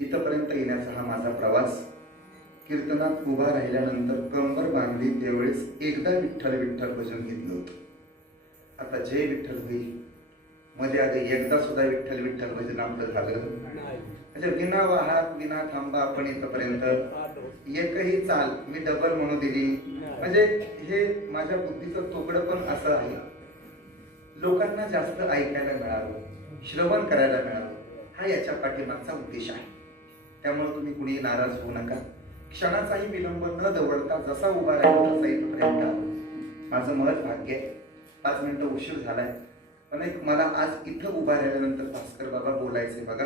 इथपर्यंत येण्याचा हा माझा प्रवास. कीर्तनात उभा राहिल्यानंतर कंबर बांधली त्यावेळेस एकदा विठ्ठल विठ्ठल भजन घेतलं होतं. आता जय विठ्ठल होईल मध्ये आधी एकदा सुद्धा विठ्ठल विठ्ठल भजन आपलं झालं म्हणजे विना वाहक विना थांबा आपण इथपर्यंत एकही चाल मी डबल म्हणू दिली म्हणजे हे माझ्या बुद्धीचं तुकडं पण असं आहे. लोकांना जास्त ऐकायला मिळावं, श्रवण करायला मिळावं, हा याच्या पाठीमागचा उद्देश आहे. त्यामुळे तुम्ही कुणी नाराज होऊ नका. क्षणाचाही विलंब न दवडता जसा उभा राहिला तसा इथपर्यंत माझं महत् भाग्य आहे. 5 मिनिटं उशीर झालाय पण एक मला आज इथं उभा राहिल्यानंतर भास्कर बाबा बोलायचे बघा.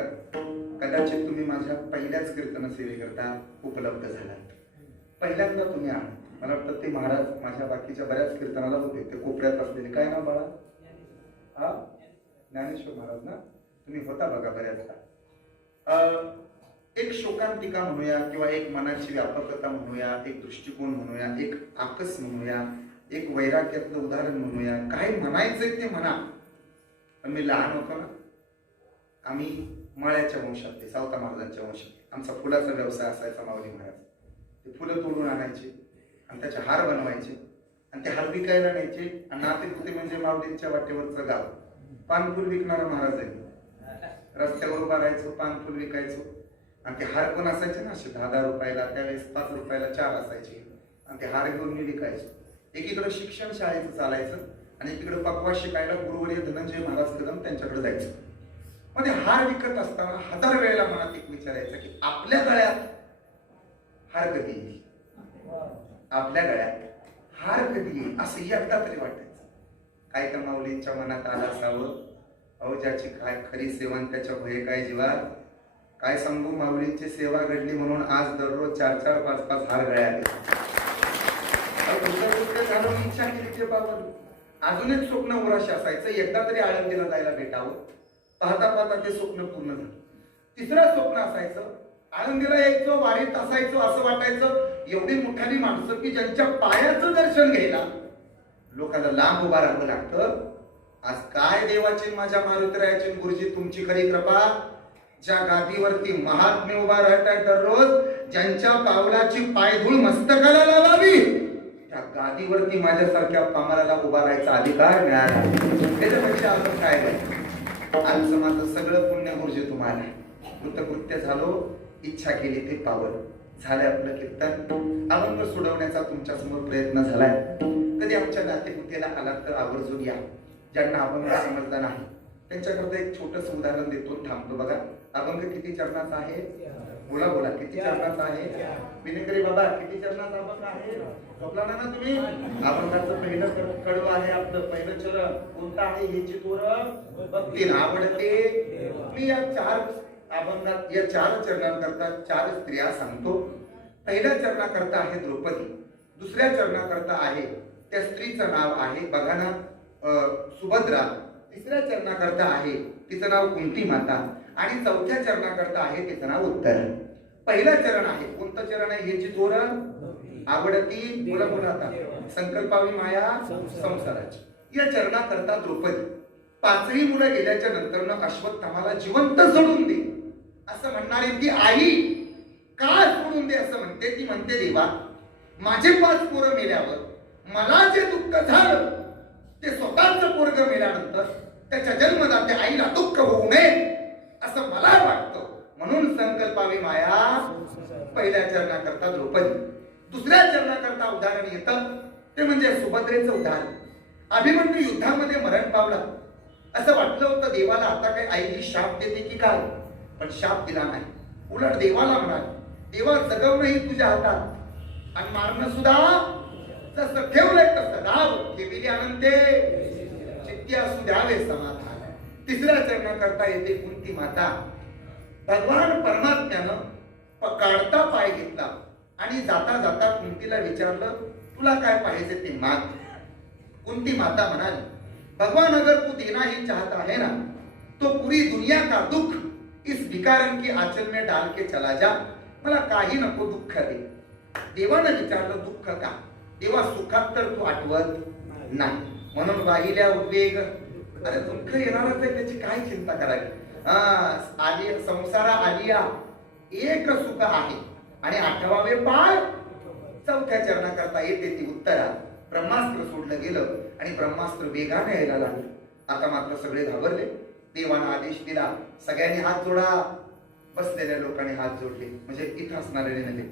कदाचित तुम्ही माझ्या पहिल्याच कीर्तन सेवेकरता उपलब्ध झालात. पहिल्यांदा तुम्ही आहात. मला वाटतं ते महाराज माझ्या बाकीच्या बऱ्याच कीर्तनाला होते. ते कोपऱ्यात असलेले काय नाव बाळा? हा ज्ञानेश्वर महाराज ना. तुम्ही होता बघा बऱ्याचदा. एक शोकांतिका म्हणूया किंवा एक मनाची व्यापकता म्हणूया, एक दृष्टिकोन म्हणूया, एक आकस म्हणूया, एक वैराग्यातलं उदाहरण म्हणूया. काय म्हणायचंय ते म्हणा. पण मी लहान होतो ना, आम्ही मळ्याच्या वंशातले, सावता महाराजांच्या वंशातले. आमचा फुलाचा व्यवसाय असायचा. माऊली महाराज ते फुलं तोडून आणायचे आणि त्याचे हार बनवायचे आणि ते हार विकायला न्यायचे. आणि नातेपुते म्हणजे माऊलींच्या वाटेवरचं गाव. पानफुल विकणारा महाराज आहे. रस्त्यावर उभा राहायचो, पानफुल विकायचो आणि ते हार पण असायचे ना असे 10-10 रुपयाला. त्यावेळेस 5 रुपयाला 4 असायचे आणि ते हार घेऊन मी विकायचो. एकीकडे शिक्षण शाळेचं चालायचं आणि एकीकडे पकवास शिकायला गुरुवर्य धनंजय महाराज कदम त्यांच्याकडे जायचं. मध्ये हार विकत असताना 1000 वेळेला मनात एक विचारायचं की आपल्या गळ्यात हार कधी येईल, आपल्या गळ्यात हार कधी येईल असं एकदा तरी वाटायचं. काय तर माऊलींच्या मनात आलं असावं. अहो ज्याची काय खरी सेवन त्याच्या भय काय जीवात. काय सांगू, माऊलींची सेवा घडली म्हणून आज दररोज 4-4, 5-5 हार गळ्यात झालं. इच्छा केली ते बाबा. अजून एक स्वप्न उराशी असायचं, एकदा तरी आळंदीला जायला भेटावं. पाहता पाहता ते स्वप्न पूर्ण झालं. तिसरं स्वप्न असायचं, आळंदीला यायचो, वारीत असायचो. असं वाटायचं एवढी मोठाली माणसं की ज्यांच्या पायाचं दर्शन घ्यायला लोकांना लांब उभा राहावं लागतं. आज काय देवाची माझ्या मारुतीरायाची गुरुजी तुमची खरी कृपा. ज्या गादीवरती महात्मे उभा राहतात दररोज, ज्यांच्या पावलाची पायधूळ मस्तकाला लावावी, त्या गादीवरती माझ्यासारख्या पामराला उभा राहायचा अधिकार मिळाला. त्याच्यापेक्षा आपण काय नाही. आजचं माझं सगळं पुण्य गुरुजी तुम्हाला. कृतकृत्य झालो, इच्छा केली ते पावलं. झालंय आपलं कीर्तन. अभंग सोडवण्याचा तुमच्या समोर प्रयत्न झालाय. कधी आमच्या नातेपुतेला आलात तर आवर्जून या. ज्यांना अभंग समजला नाही त्यांच्याकरता एक छोटस उदाहरण देतो, थांबतो बघा. अभंग किती चरणाचा आहे? बोला बोला, किती चरणाचा आहे? विनेकरी बाबा किती चरणाचा अभंग आहे? झोपला ना तुम्ही? अभंगाचं पहिलं कडवं आहे आपलं. पहिलं चरण कोणतं आहे? हे तोर भक्ती आवडते. मी या 4 अभंगात या 4 चरणांकरता 4 स्त्रिया सांगतो. पहिल्या चरणाकरता आहे द्रौपदी. दुसऱ्या चरणाकरता आहे त्या स्त्रीचं नाव आहे बघा ना सुभद्रा. तिसऱ्या चरणाकरता आहे तिचं नाव कुंती माता आणि चौथ्या चरणाकरता आहे तिचं नाव उत्तर. पहिलं चरण आहे कोणतं चरण आहे? ह्याची तोरण आवडती. मुला मुलाता संकल्पावी माया संसाराची. या चरणाकरता द्रौपदी. 5ही मुलं गेल्याच्या नंतर अश्वत्थामाला जिवंत सोडून दे असं म्हणणारी ती आई का सोडून दे असं म्हणते? ती म्हणते देवा माझे 5 पोरं मेल्यावर मला जे दुःख झालं ते स्वतःच पोरग मेल्यानंतर त्याच्या जन्मदात्या आईला दुःख होऊ नये असं मला वाटतं. म्हणून संकल्पावी माया पहिल्या चरणाकरता द्रौपदी. दुसऱ्या चरणाकरता उदाहरण येतं ते म्हणजे सुभद्रेचं उदाहरण. अभिमन्यू युद्धामध्ये मरण पावला. असं वाटलं होतं देवाला आता काही आई शाप देते की काय, पण शाप दिला नाही. उलट देवाला म्हणाल देवा जगवणंही तुझ्या हातात आणि मारणं सुद्धा जसं ठेवलंय तसं राव. ठेविली अनंते चित्ती असू द्यावे समाधान. तिसऱ्या चरणाकरता येते कुंती माता. भगवान परमात्म्यानं काढता पाय घेतला आणि जाता जाता कुंतीला विचारलं तुला काय पाहिजे ते माग. कुंती माता म्हणाली भगवान अगर तू देना ही चाहता है ना तो पूरी दुनिया का दुख इस भिकारन की आंचल में डाल के चला जा. मला काही नको दुःख दे. देवानं विचारलं दुःख का? देवा सुखात तर तू आठवत नाही म्हणून वाहिल्या उद्वेग. अरे दुःख येणारच आहे त्याची काय चिंता करावी. आली संसारा आलिया एक सुख आहे आणि 8वावे पाळ 4थ्या चरणाकरता येते ती उत्तरा. ब्रह्मास्त्र सोडलं गेलं आणि ब्रह्मास्त्र वेगाने यायला लागलं. आता मात्र सगळे घाबरले. देवानं आदेश दिला, सगळ्यांनी हात जोडा. बसलेल्या लोकांनी हात जोडले, म्हणजे इथं असणारे नव्हे,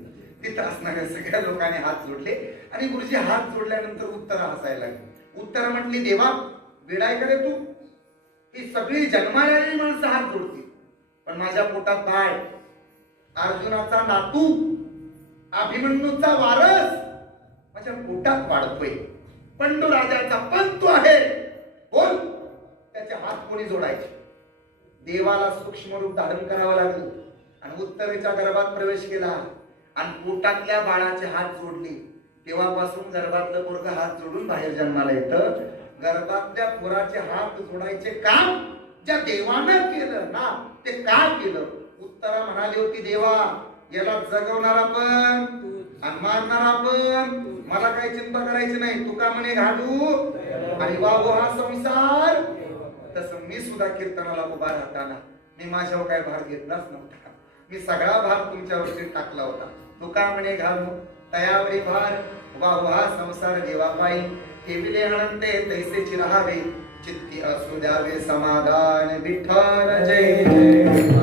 तिथं असणाऱ्या सगळ्या लोकांनी हात जोडले. आणि गुरुजी हात जोडल्यानंतर उत्तरा हसायला लागली. उत्तरा म्हटली, देवा वेडाय करे तू, ही सगळी जन्मालेली माणसं हात जोडतील, पण माझ्या पोटात बाळ, अर्जुनाचा नातू, अभिमन्यूचा वारस माझ्या पोटात वाढतोय. पंडू राजाचा पंतू आहे, बोल त्याचे हात कोणी जोडायचे. देवाला सूक्ष्म रूप धारण करावं लागलं आणि उत्तरेच्या गर्भात प्रवेश केला आणि पोटातल्या बाळाचे हात जोडले. तेव्हापासून गर्भातलं पोरगं हात जोडून बाहेर जन्माला येतं. गर्भातल्या पोराचे हात जोडायचे काम ज्या देवानं केलं ना, ते का केलं? उत्तरा म्हणाली होती, देवा याला जगवणारा पण आणि मारणारा पण, मला काही चिंता करायची नाही. तुका म्हणे घालू आणि वागो हा संसार. तसं मी सुद्धा कीर्तनाला उभा राहताना मी माझ्यावर काय भार घेतलाच नव्हता. मी सगळा भार तुमच्यावरती टाकला होता. तुका म्हणे घालू तयावरी भार, वागो हा संसार देवापायी. ठेविले अनंते तैसेची राहावे, चित्ती असू द्यावे समाधान. विठ्ठल जय जय.